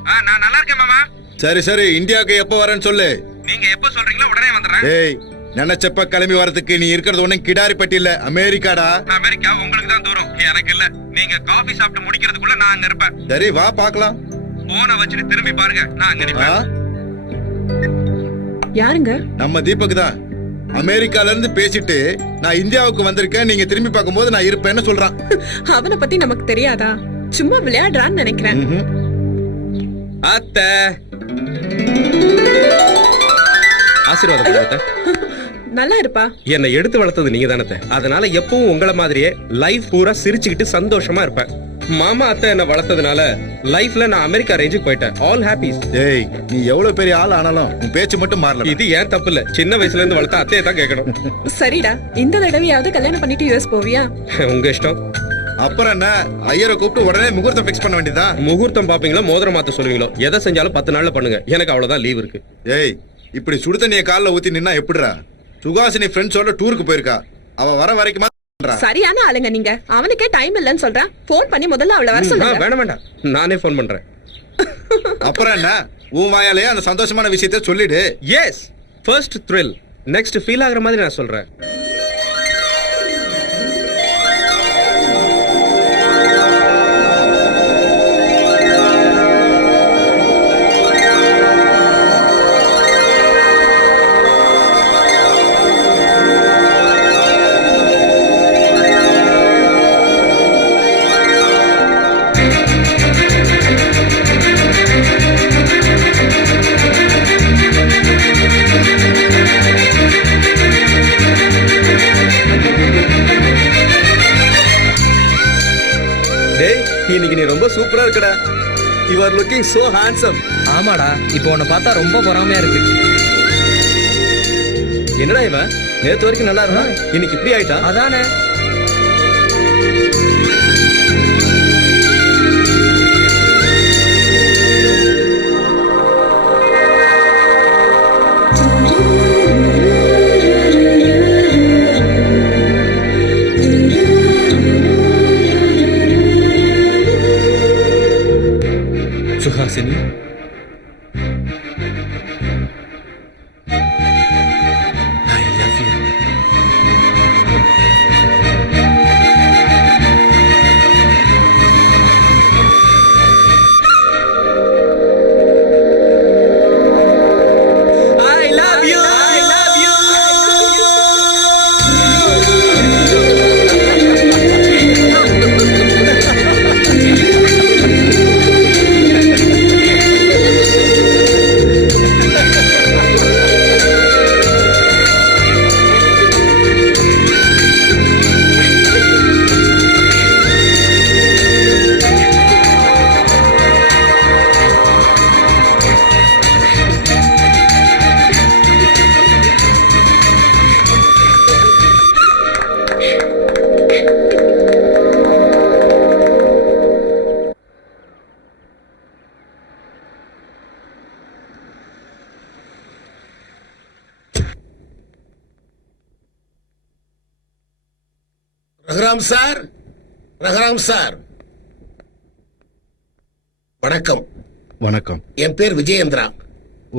நான் நல்லா இருக்கேன் மாமா. சரி சரி, இந்தியாவுக்கு எப்போ வரேன்னு சொல்லு. நீங்க எப்போ சொல்றீங்களோ உடனே வந்துடுறேன். டேய், நினைச்சப்ப கிளம்பி வரதுக்கு நீ இருக்கிறது ஒண்ணும் கிடாரிப்பட்டி இல்ல, அமெரிக்காடா. அமெரிக்கா உங்களுக்கு தான் தூரம், எனக்கு இல்ல. நீங்க காபி சாப்பிட்டு முடிக்கிறதுக்குள்ள நான் அங்க இருப்பேன். சரி வா பாக்கலாம். போனை வச்சுட்டு திரும்பி பாருங்க, நான் அங்க நிப்பேன். யாருங்க? நம்ம தீபக் தான். அமெரிக்கால இருந்து பேசிட்டு நான் இந்தியாவுக்கு வந்திருக்கேன், நீங்க திரும்பி பார்க்கும்போது நான் இருப்பேன்னு சொல்றான். அவனை பத்தி நமக்கு தெரியாதா? சும்மா விளையாடுறான்னு நினைக்கிறேன். அத்தை, ஆசீர்வாதம். நல்லா இருப்பா. என்னை எடுத்து வளர்த்தது நீங்க தானே. அதனால எப்பவும் உங்களை மாதிரியே லைஃப் பூரா சிரிச்சுக்கிட்டு சந்தோஷமா இருப்பேன். மாமா அத்தை என்ன வளர்த்ததுனால லைஃப்ல நான் அமெரிக்கா ரேஞ்சுக்கு போயிட்டேன். All hobbies. டேய், நீ எவ்வளவு பெரிய ஆள் ஆனாலும் உன் பேச்சு மட்டும் மாறல. இது ஏன் தப்பு இல்ல. சின்ன வயசுல இருந்து வளர்த்த அத்தையை தான் கேட்கணும். சரிடா, இந்த தடவையாவது கல்யாணம் பண்ணிட்டு யூஎஸ் போவியா? உங்க இஷ்டம். அப்புறம் என்ன, ஐயரை கூப்பிட்டு உடனே முகூர்த்தம் ஃபிக்ஸ் பண்ண வேண்டியதா? முகூர்த்தம் பாப்பீங்களா, மோதிரம் மாத்த சொல்லுவீங்களோ, எதை செஞ்சாலும் 10 நாள்ல பண்ணுங்க. எனக்கு அவ்வளவுதான் லீவ் இருக்கு. ஏய், இப்படி சுடு தண்ணியை காலில் ஊத்தி நின்னா எப்படிடா? சுகாசினி ஃப்ரெண்ட்ஸோட டூருக்கு போயிருக்கா. அவ வர வரைக்கும் சரியான ஆளுங்க நீங்க. அவனுக்கே டைம் இல்லன்னு சொல்றான். போன் பண்ணி முதல்ல அவளை வர சொல்லுங்க. வேண்டாம் வேண்டாம், நானே போன் பண்றேன். அப்புறம் என்ன, உன் வாயாலே அந்த சந்தோஷமான விஷயத்தை சொல்லிடு. Yes, first thrill, next feel ஆகுற மாதிரி நான் சொல்றேன். இன்னைக்கு நீ ரொம்ப சூப்பரா இருக்கடா. You are looking so handsome. ஆமாடா, இப்போ உன்னை பார்த்தா ரொம்ப பொறாமையா இருக்கு. என்னடா இவன் நேத்து வரைக்கும் நல்லா இருந்தான், இன்னைக்கு இப்படி ஆயிட்டான். அதானே. Suhasini, I love you. I love you. I love you. Raghuram sir, Raghuram sir, வணக்கம். வணக்கம். என் பேர் Vijayendra.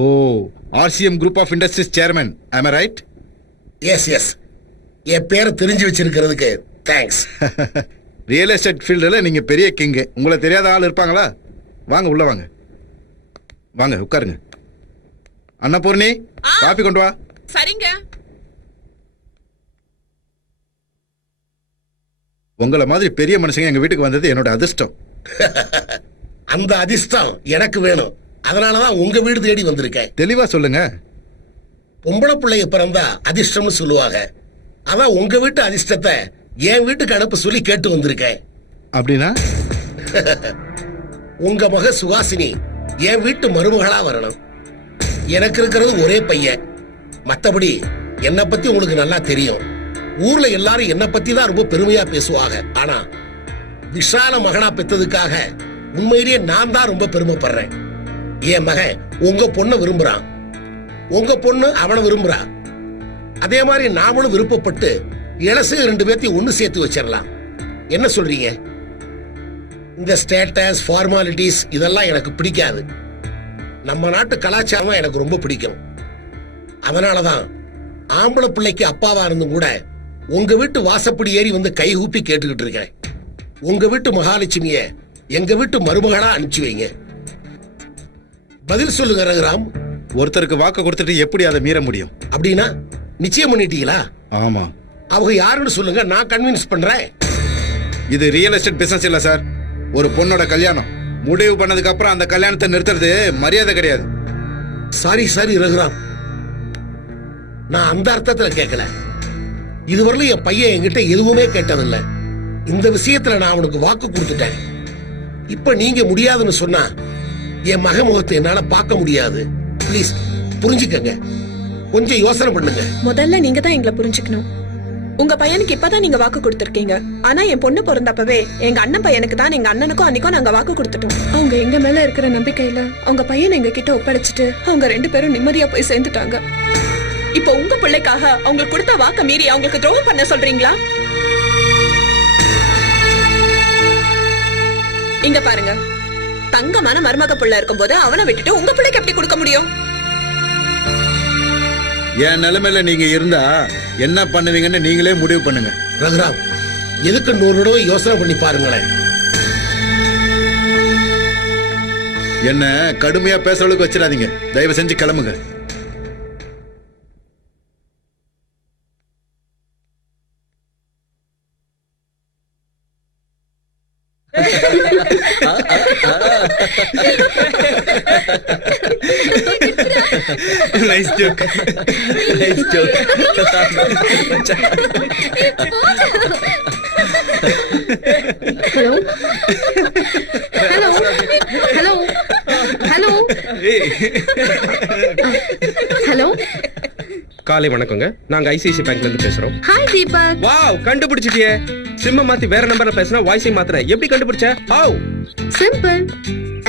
Oh, RCM group of industries chairman, am I right? Yes yes, என் பேரை தெரிஞ்சு வச்சிருக்கிறதுக்கு தேங்க்ஸ். ரியல் எஸ்டேட் ஃபீல்டில் நீங்க பெரிய கிங். உங்களை தெரியாத ஆள் இருப்பாங்களா? வாங்க உள்ள வாங்க. வாங்க உட்காருங்க. அன்னபூர்ணி, காபி கொண்டு வா. சரிங்க. உங்களை மாதிரி பெரிய மனுஷங்க எங்க வீட்டுக்கு வந்தது என்னோட அதிர்ஷ்டம். அந்த அதிர்ஷ்டம் எனக்கு வேணும். அதனாலதான் உங்க வீடு தேடி வந்திருக்கேன். தெளிவா சொல்லுங்க. பொம்பளை பிள்ளைய பிறந்தா அதிர்ஷ்டம்னு சொல்லுவாங்க. அதான் உங்க வீட்டு அதிர்ஷ்டத்தை என் வீட்டுக்கு அனுப்ப சொல்லி கேட்டு வந்திருக்கேன். அப்படின்னா உங்க மக சுகாசினி என் வீட்டு மருமகளா வரணும். எனக்கு இருக்கிறது ஒரே பையன். மத்தபடி என்னை பத்தி உங்களுக்கு நல்லா தெரியும். ஊர்ல எல்லாரும் என்ன பத்தி தான் ரொம்ப பெருமையா பேசுவாங்க. ஆனா விஷால மகனா பெத்ததுக்காக உண்மையிலேயே நான் தான் ரொம்ப பெருமைப்படுறேன். என் மகன் உங்க பொண்ணை விரும்புறான், உங்க பொண்ணு அவனை விரும்புறா. அதே மாதிரி நாமளும் விருப்பப்பட்டு இளசு 2 பேர்த்தையும் ஒண்ணு சேர்த்து வச்சிடலாம். என்ன சொல்றீங்க? இந்த ஸ்டேட்டஸ் ஃபார்மாலிட்டிஸ் இதெல்லாம் எனக்கு பிடிக்காது. நம்ம நாட்டு கலாச்சாரம் எனக்கு ரொம்ப பிடிக்கும். அதனாலதான் ஆம்பளை பிள்ளைக்கு அப்பாவா இருந்தும் கூட உங்க வீட்டு வாசப்படி ஏறி வந்து கைகூப்பி கேட்டுக்கிட்டு இருக்கேன். உங்க வீட்டு மகாலட்சுமிய எங்க வீட்டு மருமகளா அனுப்பிச்சு வைங்க. பதில் சொல்லுங்க ரகுராம். ஒருத்தருக்கு வாக்கு கொடுத்துட்டு எப்படி அதை மீற முடியும்? அப்படின்னா நிச்சயம் பண்ணிட்டீங்களா? ஆமா. அவங்க யாருன்னு சொல்லுங்க, நான் கன்வின்ஸ் பண்றேன். இது ரியல் எஸ்டேட் பிசினஸ் இல்ல சார். ஒரு பொண்ணோட கல்யாணம் முடிவு பண்ணதுக்கு அப்புறம் அந்த கல்யாணத்தை நிறுத்துறது மரியாதை கிடையாது. சாரி சாரி ரகுராம், நான் அந்த அர்த்தத்துல கேட்கல. இதுவரையிலும் என் பையன் என்கிட்ட எதுவுமே கேட்டதில்லை. இந்த விஷயத்துல நான் அவனுக்கு வாக்கு கொடுத்துட்டேன். இப்ப நீங்க முடியாதுன்னு சொன்னா என் மக முகத்தை என்னால பார்க்க முடியாது. ப்ளீஸ் புரிஞ்சுக்கங்க, கொஞ்சம் யோசனை பண்ணுங்க. முதல்ல நீங்க தான் எங்களை புரிஞ்சுக்கணும். உங்க பையனுக்கு இப்பதான் நீங்க வாக்கு கொடுத்திருக்கீங்க. ஆனா என் பொண்ணு பிறந்தப்பவே எங்க அண்ணன் பையனுக்கு தான் எங்க அண்ணனுக்கும் அன்னைக்கும் நாங்க வாக்கு கொடுத்துட்டோம். அவங்க எங்க மேல இருக்கிற நம்பிக்கையில அவங்க பையனை எங்க கிட்ட ஒப்படைச்சிட்டு அவங்க 2 பேரும் நிம்மதியா போய் சேர்ந்துட்டாங்க. இப்ப உங்க பிள்ளைக்காக அவங்க கொடுத்த வாக்க மீறி அவங்களுக்கு துரோகம் பண்ண சொல்றீங்களா? இங்க பாருங்க, தங்கமான மருமக பிள்ளை இருக்கும் போது அவனை விட்டுட்டு உங்க பிள்ளைக்கு எப்படி கொடுக்க முடியும்? என் நிலைமையில நீங்க இருந்தா என்ன பண்ணுவீங்கன்னு நீங்களே முடிவு பண்ணுங்க. ரகுராம், எதுக்கு 100 தடவை யோசனை பண்ணி பாருங்களேன். என்ன கடுமையா பேசுறதுக்கு வச்சிடாதீங்க. தயவு செஞ்சு கிளம்புங்க. Nice joke. Nice joke. Hello? Hello? Hello? Hello? Hey. Hello? காலை வணக்கங்க. நாங்க ஐசிஐசி பேங்க்ல இருந்து பேசுறோம். ஹாய் தீபக். வாவ், கண்டுபிடிச்சிட்டியே. சிம்ம மாத்தி வேற நம்பர்ல பேசினா வாய்ஸை மாத்துற. எப்படி கண்டுபிடிச்ச? ஹவ்? சிம்பிள்.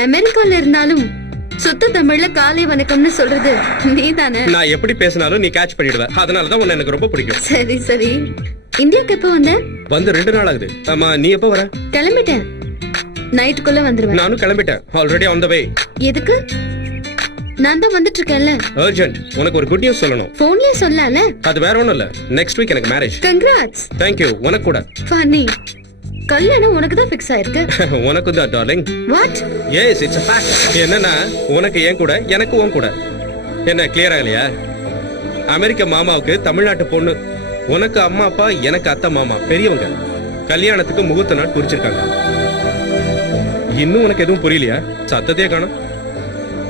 அமெரிக்கால இருந்தாலும் சுத்த தமிழ்ல காலை வணக்கம்னு சொல்றது நீதானே? நான் எப்படி பேசினாலும் நீ கேட்ச் பண்ணிடுவ. அதனால தான் உன்னை எனக்கு ரொம்ப பிடிக்கும். சரி சரி. இந்தியாக்கு எப்போ வந்த? வந்து 2 நாள் ஆகுது. ஆமா, நீ எப்போ வர? கிளம்பிட்டேன். நைட்டுக்குள்ள வந்துருவேன். நானும் கிளம்பிட்டேன். ஆல்ரெடி ஆன் தி வே. எதுக்கு? நான் தான் வந்துட்டு இருக்கேன்ல. அர்ஜென்ட். உனக்கு ஒரு குட் நியூஸ் சொல்லணும். போன்லயே சொல்லல. அது வேற ஒண்ணும் இல்ல. நெக்ஸ்ட் வீக் எனக்கு மேரேஜ். கங்க்ராட்ஸ். Thank you. உனக்கு கூட. ஃபன்னி. கல்யாணம் உனக்கு தான் ஃபிக்ஸ் ஆயிருக்கு. உனக்கு தான் darling. What? Yes, it's a fact. என்னன்னா உனக்கு ஏன் கூட, எனக்கு உன் கூட. என்ன கிளியரா இல்லையா? அமெரிக்க மாமாவுக்கு தமிழ்நாட்டு பொண்ணு. உனக்கு அம்மா அப்பா, எனக்கு அத்தை மாமா, பெரியவங்க. கல்யாணத்துக்கு முகூர்த்த நாள் குறிச்சிருக்காங்க. இன்னும் உனக்கு எதுவும் புரியலையா? சத்தத்தையே காணோம்.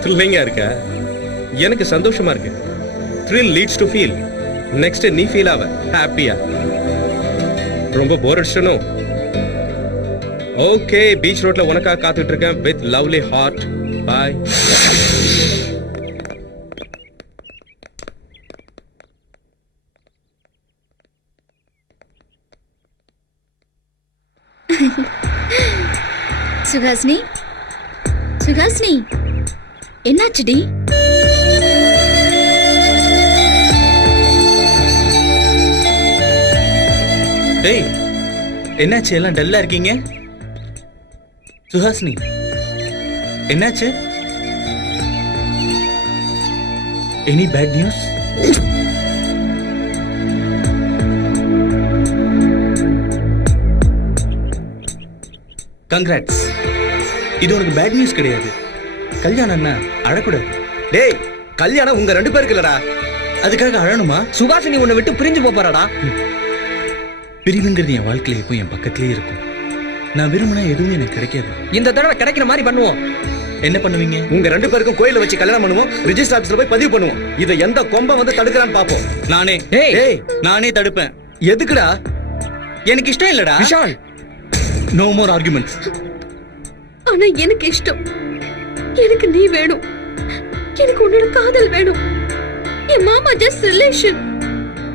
த்ரில்லிங்கா இருக்க. எனக்கு சந்தோஷமா இருக்கு. Thrill leads to feel. Next நீ ஃபீல் ஆவ ஹாப்பியா. ரொம்ப போர் அடிச்சனோ? ஓகே, பீச் ரோட்ல உனக்காக காத்துட்டு இருக்கேன் with lovely heart. Bye. Suhasini, Suhasini, என்னாச்சுடி? டேய், என்னாச்சு? எல்லாம் டல்லா இருக்கீங்க? சுஹாசினி, என்னாச்சு? Any bad news? கங்க்ராட்ஸ். இது உனக்கு பேட் நியூஸ் கிடையாது. கல்யாணம் என்ன அழக்கூடாது. டேய், கல்யாணம் உங்க 2 பேருக்கு இல்லடா. அதுக்காக அழணுமா? சுகாசினி உன்னை விட்டு பிரிஞ்சு போறாடா. பிரிவுங்கிறது என் வாழ்க்கையில இப்போ என் பக்கத்துலயே இருக்கும். நான் விரும்பினா எதுவும் எனக்கு கிடைக்காது. இந்த தடவை கிடைக்கிற மாதிரி பண்ணுவோம். என்ன பண்ணுவீங்க? உங்க 2 பேருக்கும் கோயில வச்சு கல்யாணம் பண்ணுவோம். ரிஜிஸ்டர் ஆபீஸ்ல போய் பதிவு பண்ணுவோம். இதை எந்த கொம்ப வந்து தடுக்கறான்னு பாப்போம். நானே தடுப்பேன். எதுக்குடா? எனக்கு இஷ்டம் இல்லடா. Vishal, no more arguments. ஆனா எனக்கு இஷ்டம். எனக்கு நீ வேணும். எனக்கு உன்னோட காதல் வேணும். என் மாமா ஜஸ்ட் ரிலேஷன்.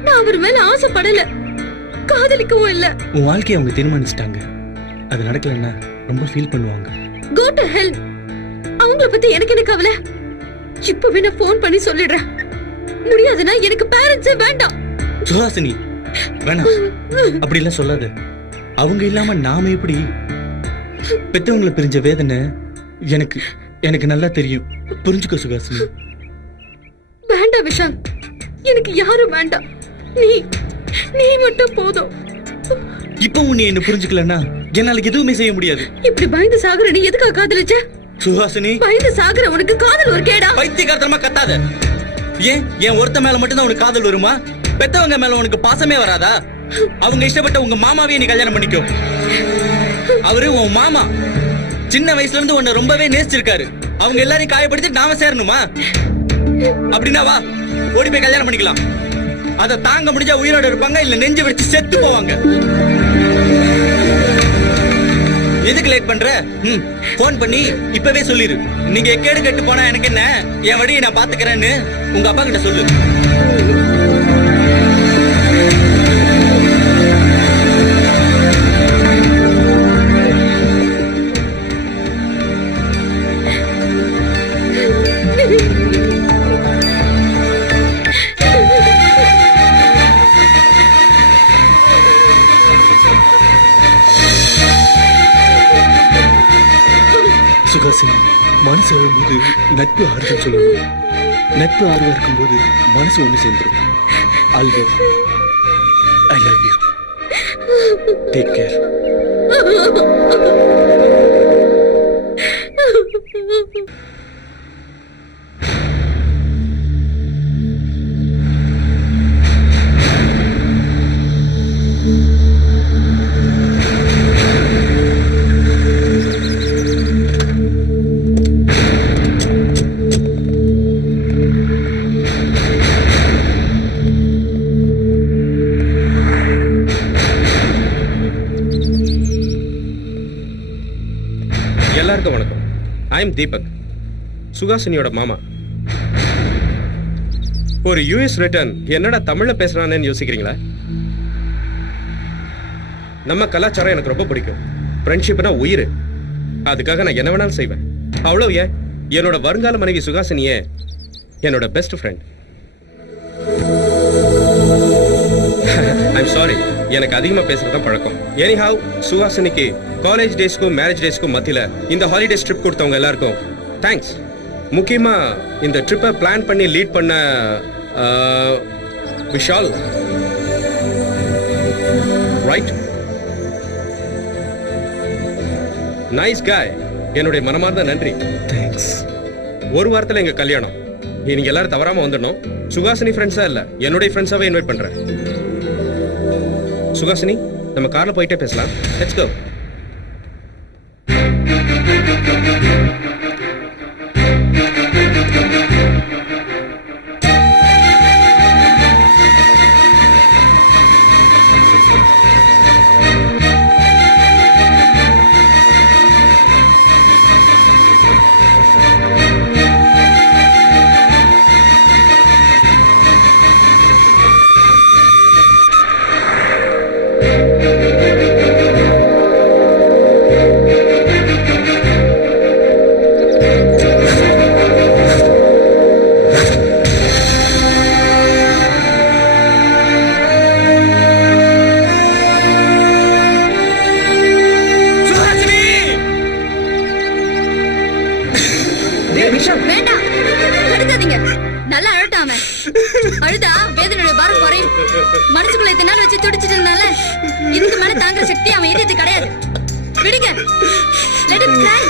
நான் அவர் மேல ஆசைப்படல, காதலிக்கவும் இல்ல. உன் வாழ்க்கையை அவங்க தீர்மானிச்சிட்டாங்க. அது நடக்கலன்னா ரொம்ப ஃபீல் பண்ணுவாங்க. Go to hell. அவங்கள பத்தி எனக்கு என்ன கவலை? இப்பவே நான் போன் பண்ணி சொல்லிடுறேன். முடியாதுன்னா எனக்கு பேரண்ட்ஸே வேண்டாம். சுஹாசினி, வேணாம். அப்படி எல்லாம் சொல்லாத. அவங்க இல்லாம நாம எப்படி? பெத்தவங்களை பிரிஞ்ச வேதனை எனக்கு எனக்கு நல்லா தெரியும். புரிஞ்சுக்கோ சுஹாசினி. வேண்டாம் விஷால், எனக்கு யாரும் வேண்டாம். நீ மட்டும் போதும். இப்போ நீ என்ன புரிஞ்சுக்கலன்னா என்னால எதுவுமே செய்ய முடியாது. இப்படி பயந்து சாகுற நீ எதுக்காக காதலிச்ச? சுஹாசினி, பயந்து சாகுற உனக்கு காதல் ஒரு கேடா? பைத்தியக்காரத்தனமா கத்தாத. ஏன் ஒருத்த மேல மட்டும் தான் உனக்கு காதல் வருமா? பெத்தவங்க மேல உனக்கு பாசமே வராதா? அவங்க இஷ்டப்பட்ட உங்க மாமாவே நீ கல்யாணம் பண்ணிக்கோ. அவரு உன் மாமா. சின்ன வயசுல இருந்து உன்னை ரொம்பவே நேசிச்சிருக்காரு. அவங்க எல்லாரையும் காயப்படுத்தி நாம சேரணுமா? அப்படின்னா வா, ஓடி போய் கல்யாணம் பண்ணிக்கலாம். அதை தாங்க முடிஞ்சா உயிரோட இருப்பாங்க, இல்ல நெஞ்சு வச்சு செத்து போவாங்க. எதுக்கு லேட் பண்ற? போன் பண்ணி இப்பவே சொல்லிரு. நீங்க கேடு கெட்டு போனா எனக்கு என்ன, என் வழியை நான் பாத்துக்கிறேன்னு உங்க அப்பா கிட்ட சொல்லு. சுகாசினி, மனசு அழும்போது நட்பு ஆறுதல் சொல்லணும். நட்பு ஆறுதல் இருக்கும்போது மனசு ஒண்ணு சேர்ந்துரும். Always I love you. Take care. எல்லாருக்கும் வணக்கம். ஐ எம் தீபக், சுகாசினியோட மாமா. ஒரு யூஎஸ் ரிட்டர்ன் என்னடா தமிழ்ல பேசுறானேன்னு யோசிக்கிறீங்களா? நம்ம கலாச்சாரம் எனக்கு ரொம்ப பிடிக்கும். ஃப்ரெண்ட்ஷிப்னா உயிர். அதுக்காக நான் என்ன வேணாலும் செய்வேன். அவ்வளவு ஏன், என்னோட வருங்கால மனைவி சுகாசினியே என்னோட பெஸ்ட் ஃப்ரெண்ட். ஐம் சாரி, எனக்கு அதிகமா பேசுறதுதான் பழக்கம். எனிஹவ், சுகாசினிக்கு காலேஜ் டேஸ்க்கும் மேரேஜ் டேஸ்க்கும் மத்தியில இந்த ஹாலிடேஸ் ட்ரிப் கொடுத்தவங்க எல்லாருக்கும் தேங்க்ஸ். முக்கியமா இந்த ட்ரிப்பை பிளான் பண்ணி லீட் பண்ண விஷால், ரைட், நைஸ் காய், என்னுடைய மனமார்ந்த நன்றி. தேங்க்ஸ். ஒரு வாரத்துல எங்க கல்யாணம். நீங்க எல்லாரும் தவறாம வந்துடணும். சுகாசினி ஃப்ரெண்ட்ஸா இல்ல, என்னுடைய ஃப்ரெண்ட்ஸாவே இன்வைட் பண்றேன். சுகாசினி, நம்ம கார்ல போயிட்டே பேசலாம். Let's go. வேண்டாம், தடுக்காதீங்க. நல்லா அழட்டாம அழுதா வேதனையோட பாரம் குறையும். மனசுக்குள்ள இத்தனை நாள் வச்சு துடிச்சிட்டு இருந்தால இதுக்கு மேல தாங்குற சக்தி அவன் இதயத்து கிடையாது. விடுங்க. Let him cry.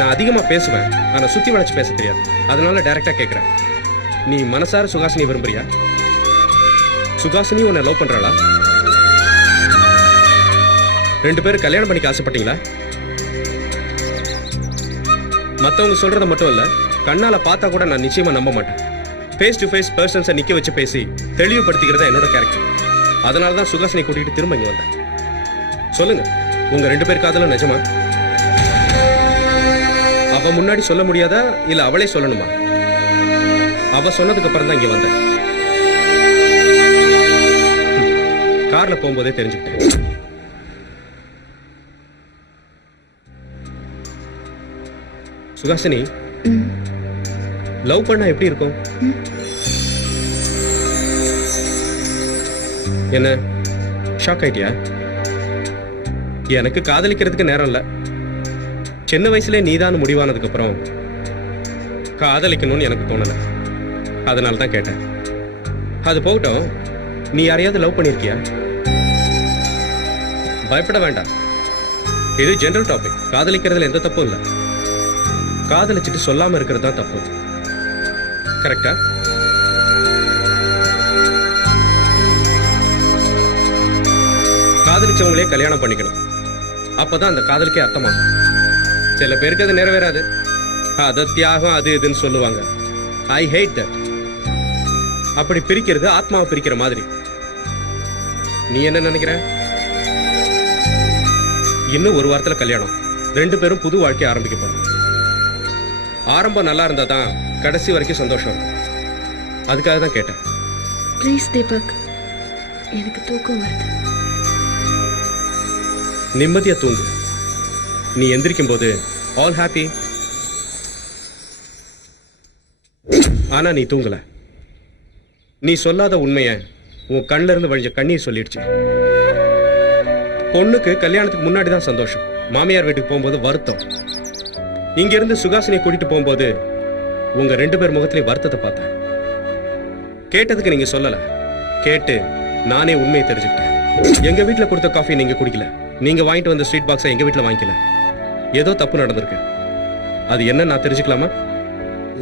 நான் அதிகமா பேசுவேன், ஆனா சுத்தி வளைச்சு பேச தெரியாது. அதனால டைரக்டா கேக்குறேன், நீ மனசார சுகாசினி விரும்புறியா? சுகாசினி உன்னை லவ் பண்றாளா? ரெண்டு பேரும் கல்யாணம் பண்ணிக்க ஆசைப்பட்டீங்களா? மத்தவங்க சொல்றத மட்டும் இல்ல, கண்ணால பார்த்தா கூட நான் நிச்சயமா நம்ப மாட்டேன். ஃபேஸ் டு ஃபேஸ் பர்சன்ஸை நிக்க வச்சு பேசி தெளிவுபடுத்திக்கிறதா என்னோட கேரக்டர். அதனால தான் சுகாசினி கூட்டிட்டு திரும்ப இங்க வந்தேன். சொல்லுங்க, உங்க ரெண்டு பேர் காதலும் நிஜமா? அவ முன்னாடி சொல்ல முடியாதா, இல்ல அவளே சொல்லணுமா? அவ சொன்னதுக்கு அப்புறம் தான் இங்க வந்தேன். கார்ல போகும்போதே தெரிஞ்சுக்கிட்டேன். சுகாசினி, லவ் பண்ணா எப்படி இருக்கும்? என்ன ஷாக் ஆயிட்டியா? எனக்கு காதலிக்கிறதுக்கு நேரம் இல்ல. சின்ன வயசுல நீதான் முடிவானதுக்கு அப்புறம் காதலிக்கணும்னு எனக்கு தோணல. அதனால தான் கேட்டேன். அது போகட்டும், நீ யாரையாவது லவ் பண்ணிருக்கியா? பயப்பட வேண்டாம், இது ஜெனரல் டாபிக். காதலிக்கிறதுல எந்த தப்பும் இல்லை. காதலிச்சுட்டு சொல்லாம இருக்கிறது தான் தப்பு. கரெக்டா? காதலிச்சவங்களே கல்யாணம் பண்ணிக்கணும். அப்பதான் அந்த காதலுக்கே அர்த்தமாகும். சில பேருக்கு அது நிறைவேறாது. அது தியாகம் அது இதுன்னு சொல்லுவாங்க. ஐ ஹேட் தட். அப்படி பிரிக்கிறது ஆத்மாவை பிரிக்கிற மாதிரி. நீ என்ன நினைக்கிற? இன்னும் ஒரு வாரத்துல கல்யாணம். 2 பேரும் புது வாழ்க்கையை ஆரம்பிக்க போறோம். ஆரம்பம் நல்லா இருந்தா தான் கடைசி வரைக்கும் சந்தோஷம் இருக்கும். அதுக்காக தான் கேட்டேன். ப்ளீஸ் தீபக், எனக்கு தூக்கம் வருது. நிம்மதியா தூங்கு. நீ எந்திரிக்கும் போது ஆல் ஹாப்பி. ஆனா நீ தூங்கல. நீ சொல்லாத உண்மைய உன் கண்ணுல இருந்து வழிஞ்ச கண்ணீர் சொல்லிடுச்சு. பொண்ணுக்கு கல்யாணத்துக்கு முன்னாடி தான் சந்தோஷம். மாமியார் வீட்டுக்கு போகும்போது வருத்தம். இங்க இருந்து சுகாசினியை கூட்டிட்டு போகும்போது உங்க 2 பேர் முகத்திலே வருத்தத்தை பார்த்தேன். கேட்டதுக்கு நீங்க சொல்லல. கேட்டு நானே உண்மையை தெரிஞ்சுக்கிட்டேன். எங்க வீட்டுல கொடுத்த காஃபி நீங்க குடிக்கல. நீங்க வாங்கிட்டு வந்த ஸ்வீட் பாக்ஸை எங்க வீட்டுல வாங்கிக்கல. ஏதோ தப்பு நடந்திருக்கு. அது என்ன நான் தெரிஞ்சுக்கலாமா?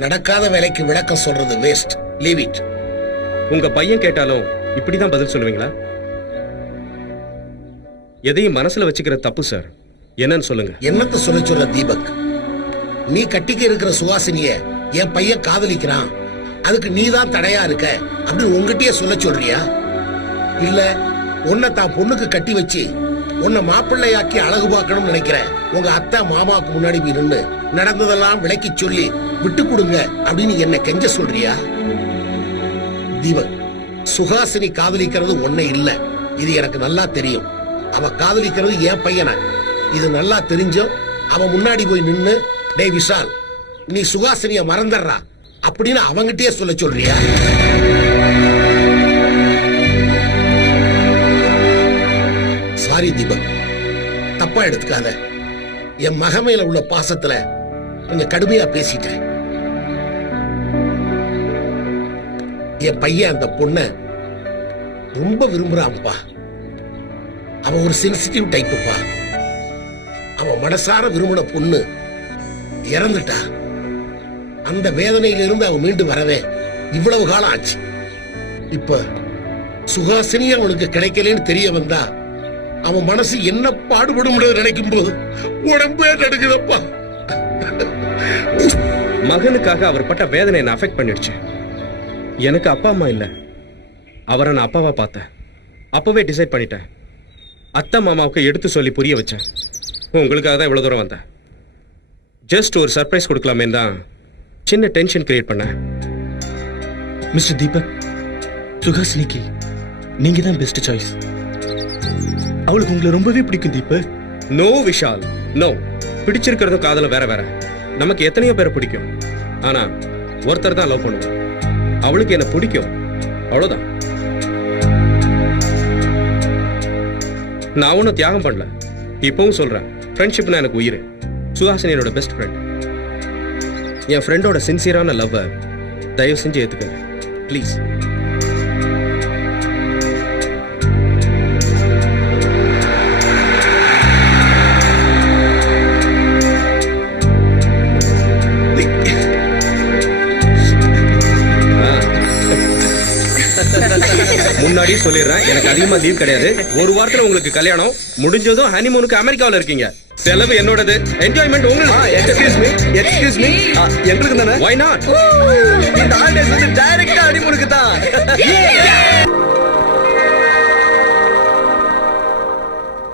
நடக்காத வேலைக்கு விளக்கம் சொல்றது வேஸ்ட். Leave it. உங்க பையன் கேட்டாலும் இப்படிதான் பதில் சொல்லுவீங்களா? எதையும் மனசுல வச்சுக்கிற தப்பு சார். என்னன்னு சொல்லுங்க. என்னத்த சொல்ல தீபக்? நீ கட்டிக்க இருக்கிற சுவாசினிய என் பையன் காதலிக்கிறான், அதுக்கு நீதான் தடையா இருக்க அப்படின்னு உங்ககிட்டயே சொல்ல சொல்றியா? இல்ல உன்னை தான் பொண்ணுக்கு கட்டி வச்சு உன்னை மாப்பிள்ளையாக்கி அழகு பார்க்கணும்னு நினைக்கிற உங்க அத்தை மாமாவுக்கு முன்னாடி போய் நின்று நடந்ததெல்லாம் விளக்கி சொல்லி விட்டு கொடுங்க அப்படின்னு என்ன கெஞ்ச சொல்றியா? தீபக், சுஹாசினி காதலிக்கிறது ஒண்ணே இல்ல, இது எனக்கு நல்லா தெரியும். அவ காதலிக்கிறது என் பையனை. இது நல்லா தெரிஞ்சும் அவன் முன்னாடி போய் நின்னு, டேய் விஷால், நீ சுஹாசினிய மறந்துடுறா அப்படின்னு அவங்கிட்டயே சொல்ல சொல்றியா? சாரி தீபக், தப்பா எடுத்துக்காத. என் மகமையில உள்ள பாசத்துல கொஞ்சம் கடுமையா பேசிட்டேன். என் பையன் அந்த பொண்ண ரொம்ப விரும்புறான்ப்பா. அவன் ஒரு சென்சிட்டிவ் டைப்புப்பா. அவன் மனசார விரும்பின பொண்ணு இறந்துட்டா. அந்த வேதனையிலிருந்து அவன் மீண்டு வரவே இவ்வளவு காலம் ஆச்சு. இப்ப சுகாசினி அவனுக்கு கிடைக்கலன்னு தெரிய வந்தா அவன் மனசு என்ன பாடுபடும் நினைக்கும் போது உடம்பே நடுக்குதப்பா. மகனுக்காக அவர் பட்ட வேதனை என்ன அஃபெக்ட் பண்ணிடுச்சு. எனக்கு அப்பா அம்மா இல்ல, அவரை நான் அப்பாவா பார்த்தேன். அப்பவே டிசைட் பண்ணிட்டேன். அத்தை மாமாவுக்கு எடுத்து சொல்லி புரிய வச்சேன். உங்களுக்காக தான் இவ்வளவு தூரம் வந்தேன். ஜஸ்ட் ஒரு சர்ப்ரைஸ் கொடுக்கலாமே தான் சின்ன டென்ஷன் கிரியேட் பண்ணேன். மிஸ்டர் தீபக், சுஹாசினிக்கு நீங்க தான் பெஸ்ட் சாய்ஸ். அவளுக்கு உங்களை ரொம்பவே பிடிக்கும் தீபக். No Vishal, no. பிடிச்சிருக்கிறதும் காதலும் வேற வேற. நமக்கு எத்தனையோ பேரை பிடிக்கும், ஆனா ஒருத்தர் தான் லவ் பண்ணுவோம். அவளுக்கு என்ன பிடிக்கும், அவ்வளவுதான். நான் ஒன்னும் தியாகம் பண்ணல. இப்பவும் சொல்றேன், ஃப்ரெண்ட்ஷிப்னா எனக்கு உயிர். சுஹாசினி என்னோட பெஸ்ட் ஃப்ரெண்ட். என் ஃப்ரெண்டோட சின்சியரான லவ்வை தயவு செஞ்சு ஏத்துக்கங்க ப்ளீஸ். முன்னாடியே சொல்லிடுறேன், எனக்கு அதிகமா லீவ் கிடையாது. ஒரு வாரத்துல உங்களுக்கு கல்யாணம் முடிஞ்சதும் ஹனிமூனுக்கு அமெரிக்காவுல இருக்கீங்க. செலவு என்னோடது, என்ஜாய்மெண்ட் உங்களுக்கு. எக்ஸ்கியூஸ் மீ, எங்களுக்கு தானே. Why not? இந்த ஹாலிடேஸ் வந்து டைரக்ட்